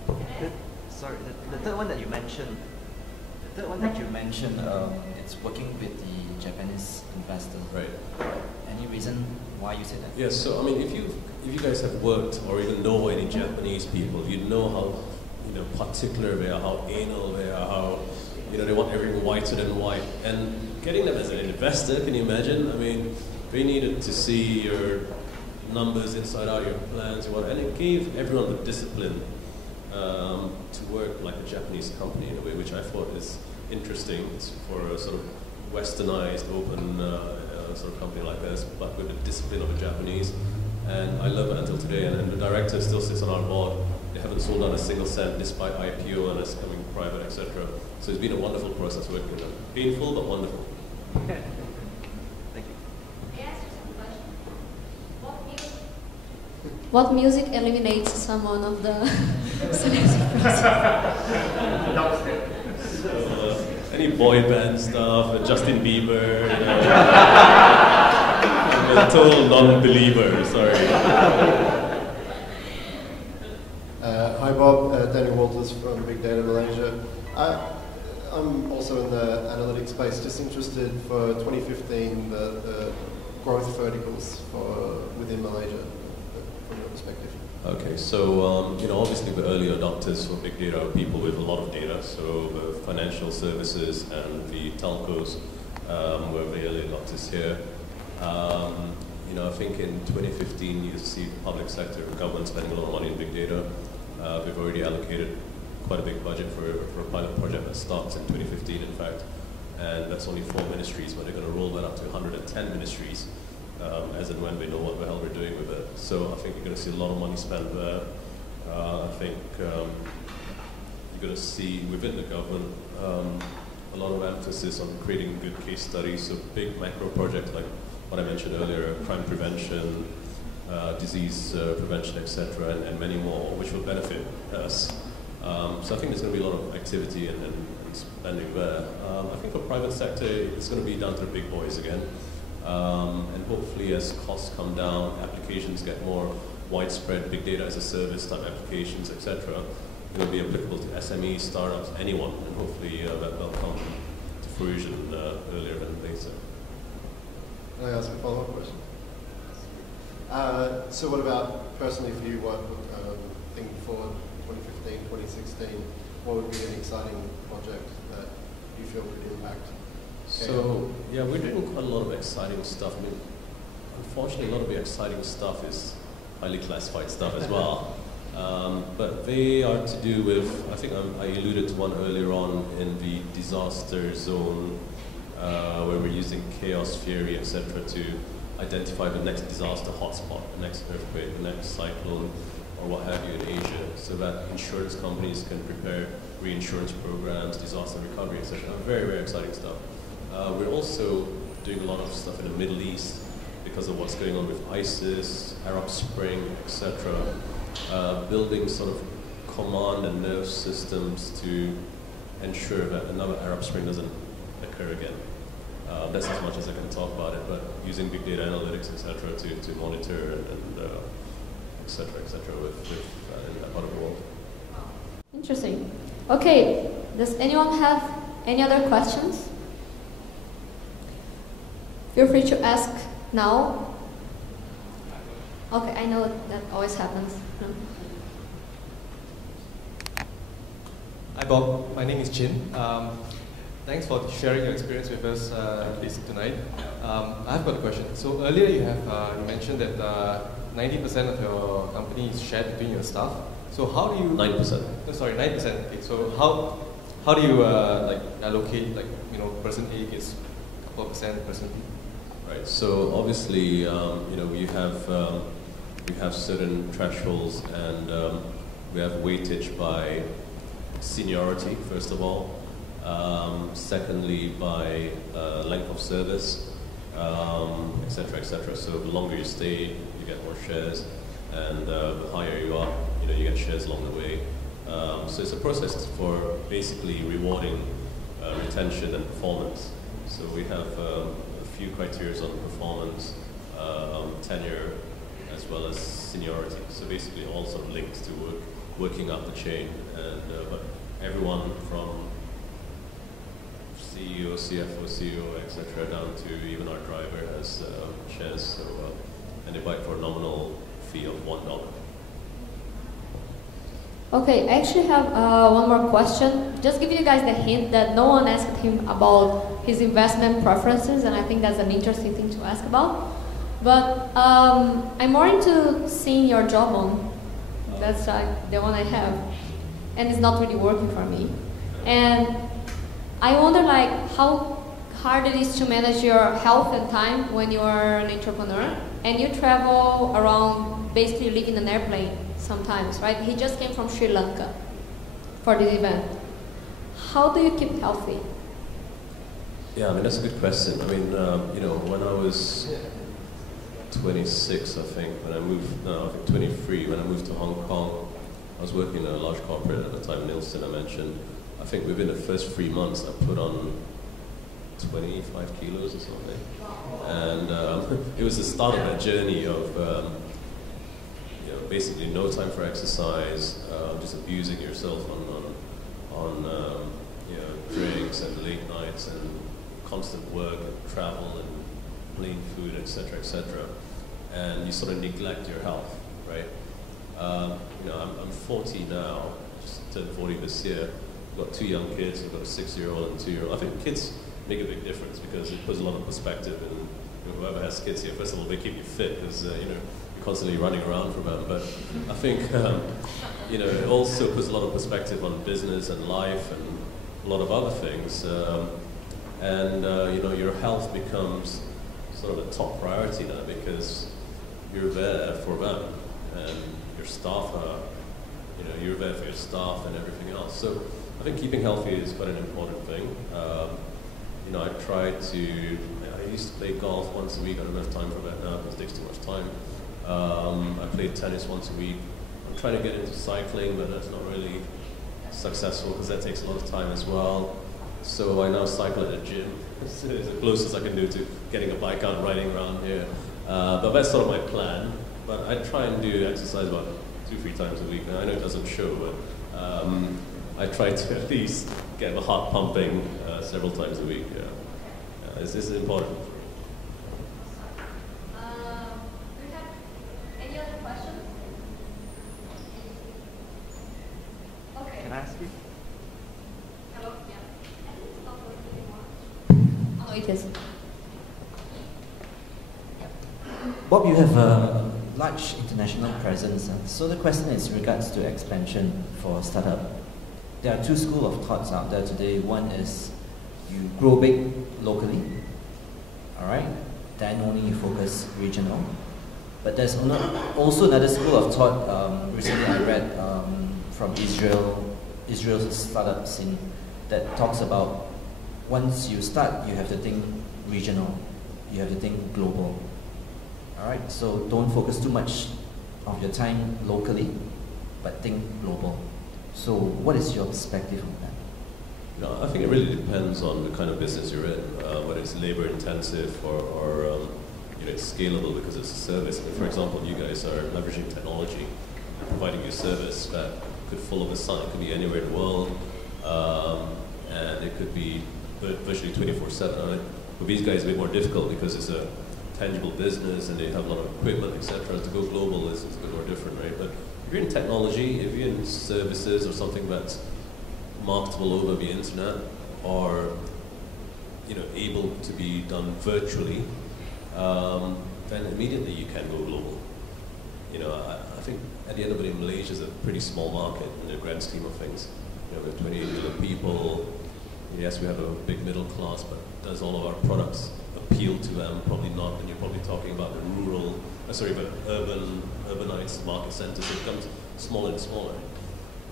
The third one that you mentioned, it's working with the Japanese investor. Right. Any reason why you said that? Yes. So I mean, if you guys have worked or even know any Japanese people, you know how, you know, particular they are, how anal they are, how, you know, they want everything whiter than white. And getting them as an investor, can you imagine? I mean, they needed to see your numbers inside out, your plans, and it gave everyone the discipline to work like a Japanese company in a way, which I thought is interesting for a sort of westernized, open sort of company like this, but with the discipline of a Japanese. And I love it until today. And the director still sits on our board. They haven't sold on a single cent despite IPO and us coming private, etc. So it's been a wonderful process working with them. Painful, but wonderful. Thank you. May I ask you some questions? What music eliminates someone of the selection process? Any boy band stuff, Justin Bieber, I'm a total non-believer, sorry. Hi Bob, Daniel Walters from Big Data Malaysia. I'm also in the analytics space, just interested for 2015, the growth verticals within Malaysia, from your perspective. Okay, so you know, obviously the early adopters for big data are people with a lot of data. So the financial services and the telcos were the early adopters here. You know, I think in 2015 you see public sector and government spending a lot of money in big data. We've already allocated quite a big budget for a pilot project that starts in 2015, in fact, and that's only 4 ministries, but they're going to roll that up to 110 ministries. As and when we know what the hell we're doing with it. So I think you're going to see a lot of money spent there. I think you're going to see within the government a lot of emphasis on creating good case studies, so big macro projects like what I mentioned earlier, crime prevention, disease prevention, etc., and many more, which will benefit us. So I think there's going to be a lot of activity and spending there. I think for private sector, it's going to be down to the big boys again. And hopefully as costs come down, applications get more widespread, big data as a service type applications, etc. It will be applicable to SMEs, startups, anyone, and hopefully that will come to fruition earlier than later. Can I ask a follow-up question? So what about, personally for you, what thinking forward 2015, 2016, what would be an exciting project that you feel could impact? So, yeah, we're doing quite a lot of exciting stuff. I mean, unfortunately, a lot of the exciting stuff is highly classified stuff as well. But they are to do with, I think I alluded to one earlier on in the disaster zone, where we're using chaos theory, etc., to identify the next disaster hotspot, the next earthquake, the next cyclone, or what have you in Asia, so that insurance companies can prepare reinsurance programs, disaster recovery, etc. Very, very exciting stuff. We're also doing a lot of stuff in the Middle East because of what's going on with ISIS, Arab Spring, etc. Building sort of command and nerve systems to ensure that another Arab Spring doesn't occur again. That's as much as I can talk about it, but using big data analytics, etc., to monitor and etc., in that part of the world. Interesting. Okay, does anyone have any other questions? Feel free to ask now. Okay, I know that always happens. No? Hi Bob, my name is Chin. Thanks for sharing your experience with us tonight. I've got a question. So earlier you have mentioned that 90% of your company is shared between your staff. So how do you... 9%. No, sorry, 9%. Okay. So how do you like allocate, like, you know, person A gets a couple of percent, person B? Right. So obviously, you know, we have certain thresholds, and we have weightage by seniority, first of all. Secondly, by length of service, etc., etc. So the longer you stay, you get more shares, and the higher you are, you know, you get shares along the way. So it's a process for basically rewarding retention and performance. So we have a few criteria on performance, tenure, as well as seniority. So basically all sort of linked to working up the chain, and but everyone from CEO, CFO, CEO, etc., down to even our driver has shares. So and they buy for a nominal fee of $1. Okay, I actually have one more question. Just give you guys the hint that no one asked him about his investment preferences, and I think that's an interesting thing to ask about. But I'm more into seeing your job on. That's the one I have, and it's not really working for me. And I wonder, like, how hard it is to manage your health and time when you are an entrepreneur and you travel around, basically live in an airplane sometimes, right? He just came from Sri Lanka for this event. How do you keep healthy? Yeah, I mean, that's a good question. I mean, you know, when I was 26, I think, when I moved, no, I think 23, when I moved to Hong Kong, I was working in a large corporate at the time, Nielsen, I mentioned. I think within the first 3 months, I put on 25 kilos or something. And it was the start of that journey of, you know, basically no time for exercise, just abusing yourself on you know, drinks and late nights and constant work and travel and plain food, etc., etc. And you sort of neglect your health, right? You know, I'm 40 now, just turned 40 this year. I've got 2 young kids. I've got a 6-year-old and a 2-year-old. I think kids make a big difference because it puts a lot of perspective. And you know, whoever has kids here, first of all, they keep you fit because you know, you're constantly running around for them. But I think you know, it also puts a lot of perspective on business and life and a lot of other things. You know, your health becomes sort of a top priority now because you're there for them and your staff are, you know, you're there for your staff and everything else. So I think keeping healthy is quite an important thing. You know, I used to play golf once a week. I don't have time for that now because it takes too much time. I played tennis once a week. I'm trying to get into cycling, but that's not really successful because that takes a lot of time as well. So I now cycle at a gym. It's the closest I can do to getting a bike out and riding around here. But that's sort of my plan. But I try and do exercise about 2-3 times a week. Now, I know it doesn't show, but I try to at least get the heart pumping several times a week. This is important. Do we have any other questions? Okay. Can I ask you? Hello? Yeah. I think it's not working anymore. Oh, it is. Bob, you have a large international presence. So the question is in regards to expansion for a startup. There are 2 schools of thoughts out there today. One is you grow big locally, all right? Then only you focus regional. But there's also another school of thought. Recently I read from Israel's startup scene that talks about once you start, you have to think regional, you have to think global. All right, so don't focus too much of your time locally, but think global. So what is your perspective on that? No, I think it really depends on the kind of business you're in, whether it's labor intensive or you know, it's scalable because it's a service. I mean, for example, you guys are leveraging technology, providing you a service that could follow the sun. It could be anywhere in the world, and it could be virtually 24/7. With these guys, it's a bit more difficult because it's a tangible business and they have a lot of equipment, etc. To go global is a bit more different, right? But if you're in technology, if you're in services or something that's marketable over the internet or you know, able to be done virtually, then immediately you can go global. You know, I think at the end of the day, Malaysia is a pretty small market in the grand scheme of things. You know, we have 28 million people. Yes, we have a big middle class, but does all of our products appeal to them? Probably not. And you're probably talking about the rural, urbanized market centers. It becomes smaller and smaller.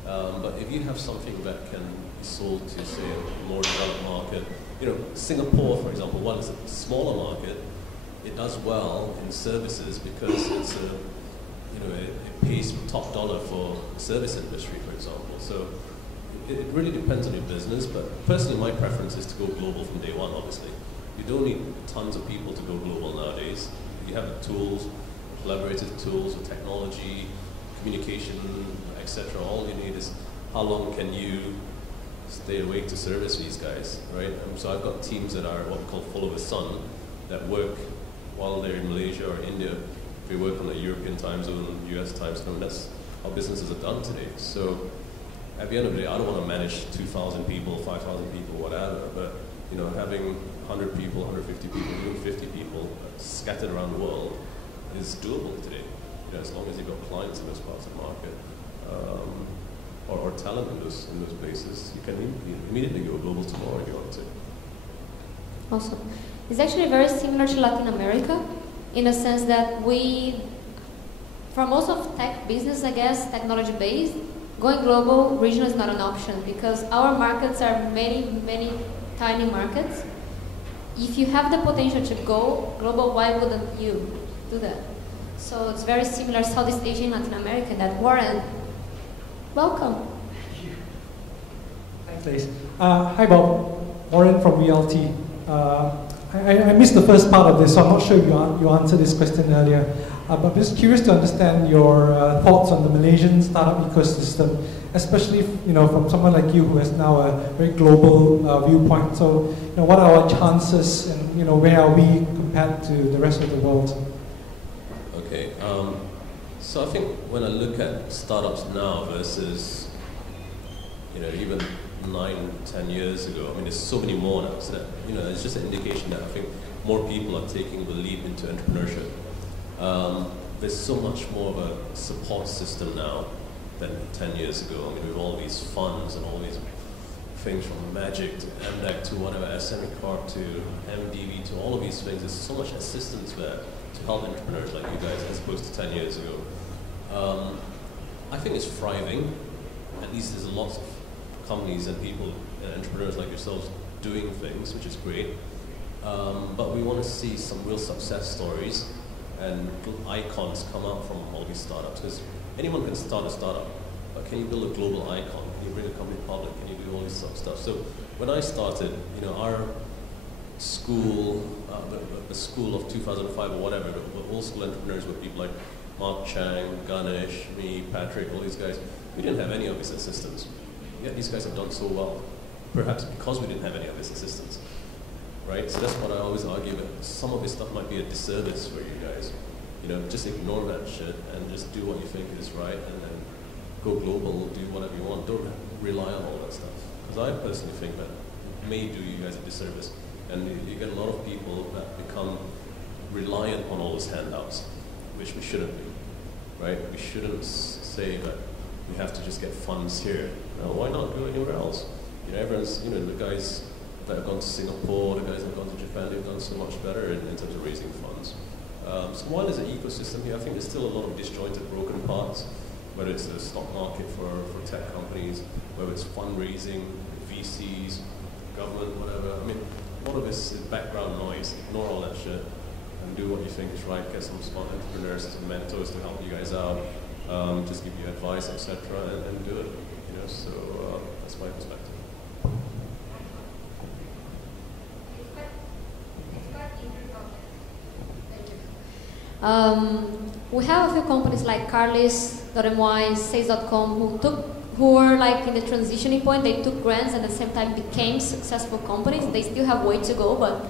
But if you have something that can be sold to, say, a more developed market, you know, Singapore, for example, while it's a smaller market, it does well in services because it's a, you know, it pays top dollar for the service industry, for example. So it really depends on your business, but personally my preference is to go global from day one, obviously. You don't need tons of people to go global nowadays. You have the tools, collaborative tools, with technology, communication, etc. All you need is how long can you stay awake to service these guys, right? So I've got teams that are what we call follow the sun, that work while they're in Malaysia or India. They work on the European time zone, US time zone. That's how businesses are done today. So at the end of the day, I don't want to manage 2,000 people, 5,000 people, whatever, but you know, having 100 people, 150 people, even 50 people scattered around the world is doable today. You know, as long as you've got clients in those parts of the market, or talent in those places, you can immediately go global tomorrow if you want to. Awesome. It's actually very similar to Latin America in a sense that for most of tech business, I guess, technology based, going global, regional is not an option because our markets are many, many tiny markets. If you have the potential to go global, why wouldn't you do that? So it's very similar Southeast Asia and Latin America. That Warren, welcome. Thank you. Thanks, Liz. Hi, Bob. Warren from VLT. I missed the first part of this, so I'm not sure if you answered this question earlier. But I'm just curious to understand your thoughts on the Malaysian startup ecosystem, especially from someone like you who has now a very global viewpoint. So, what are our chances, and where are we compared to the rest of the world? Okay, so I think when I look at startups now versus, even 9-10 years ago, I mean, there's so many more now. So that, it's just an indication that I think more people are taking the leap into entrepreneurship. There's so much more of a support system now than 10 years ago. I mean, with all these funds and all these things from Magic to MDEC to whatever, SME Corp to MDV to all of these things, there's so much assistance there to help entrepreneurs like you guys as opposed to 10 years ago. I think it's thriving. At least there's lots of companies and people and entrepreneurs like yourselves doing things, which is great. But we want to see some real success stories and icons come out from all these startups. Because anyone can start a startup, but can you build a global icon? Can you bring a company public? Can you do all this sort of stuff? So when I started, our school, the school of 2005 or whatever, the old school entrepreneurs were people like Mark Chang, Ganesh, me, Patrick, all these guys. We didn't have any of this assistance. Yet these guys have done so well, perhaps because we didn't have any of this assistance, right? So that's what I always argue that some of this stuff might be a disservice for you guys. Just ignore that shit and just do what you think is right and then go global, do whatever you want. Don't rely on all that stuff. Because I personally think that it may do you guys a disservice. And you get a lot of people that become reliant on all those handouts, which we shouldn't be, right? We shouldn't say that we have to just get funds here. No, why not go anywhere else? Everyone's, the guys that have gone to Singapore, the guys that have gone to Japan, they've done so much better in terms of raising funds. So while there's an ecosystem here, I think there's still a lot of disjointed, broken parts, whether it's the stock market for tech companies, whether it's fundraising, VCs, government, whatever. I mean, a lot of this is background noise. Ignore all that shit and do what you think is right. Get some smart entrepreneurs, some mentors to help you guys out. Just give you advice, etc., and do it. So that's my perspective. We have a few companies like Carlis.my, Sales.com who were like in the transitioning point. They took grants and at the same time became successful companies. They still have way to go, but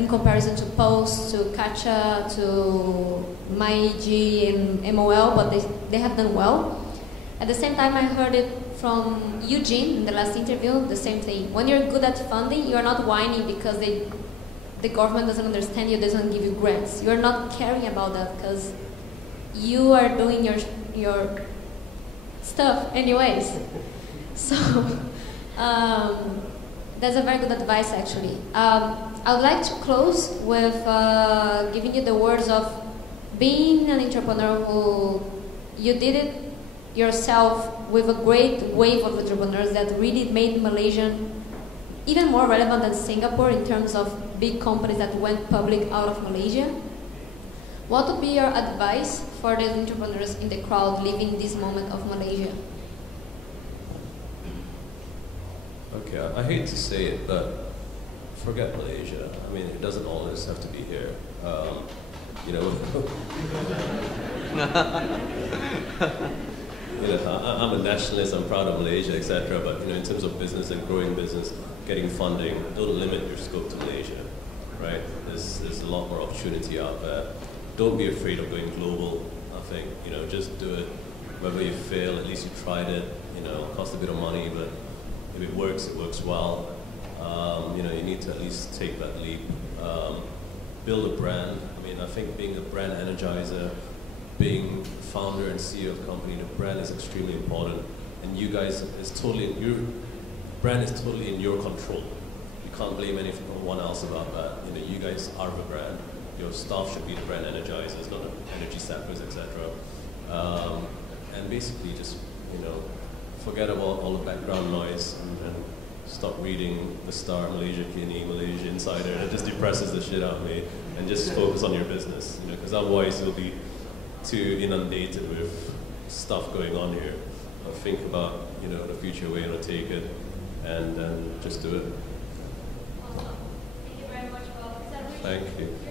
in comparison to Post, to Kacha, to MyG and MOL, but they have done well. At the same time, I heard it from Eugene in the last interview, the same thing. When you're good at funding, you're not whining because the government doesn't understand you, doesn't give you grants. You're not caring about that because you are doing your stuff anyways. So that's a very good advice, actually. I would like to close with giving you the words of being an entrepreneur who you did it yourself with a great wave of entrepreneurs that really made Malaysia even more relevant than Singapore in terms of big companies that went public out of Malaysia. What would be your advice for the entrepreneurs in the crowd living this moment of Malaysia? Okay, I hate to say it, but forget Malaysia. I mean, it doesn't always have to be here. I'm a nationalist, I'm proud of Malaysia, etc. But in terms of business and growing business, getting funding, don't limit your scope to Malaysia, right? There's a lot more opportunity out there. Don't be afraid of going global. I think, just do it. Whether you fail, at least you tried it. It costs a bit of money, but if it works well. You need to at least take that leap. Build a brand. I mean, I think being a brand energizer, being founder and CEO of a company, the brand is extremely important. And you guys, your brand is totally in your control. You can't blame anyone else about that. You know, you guys are the brand. Your staff should be the brand energizers, not energy sappers, etc. And basically just, you know, forget about all the background noise and stop reading the Star, Malaysia Kini, Malaysia Insider, and it just depresses the shit out of me. And just focus on your business, you know, because otherwise you'll be too inundated with stuff going on here. Think about, you know, the future way to take it, and just do it. Awesome. Thank you very much, Bob. Thank you.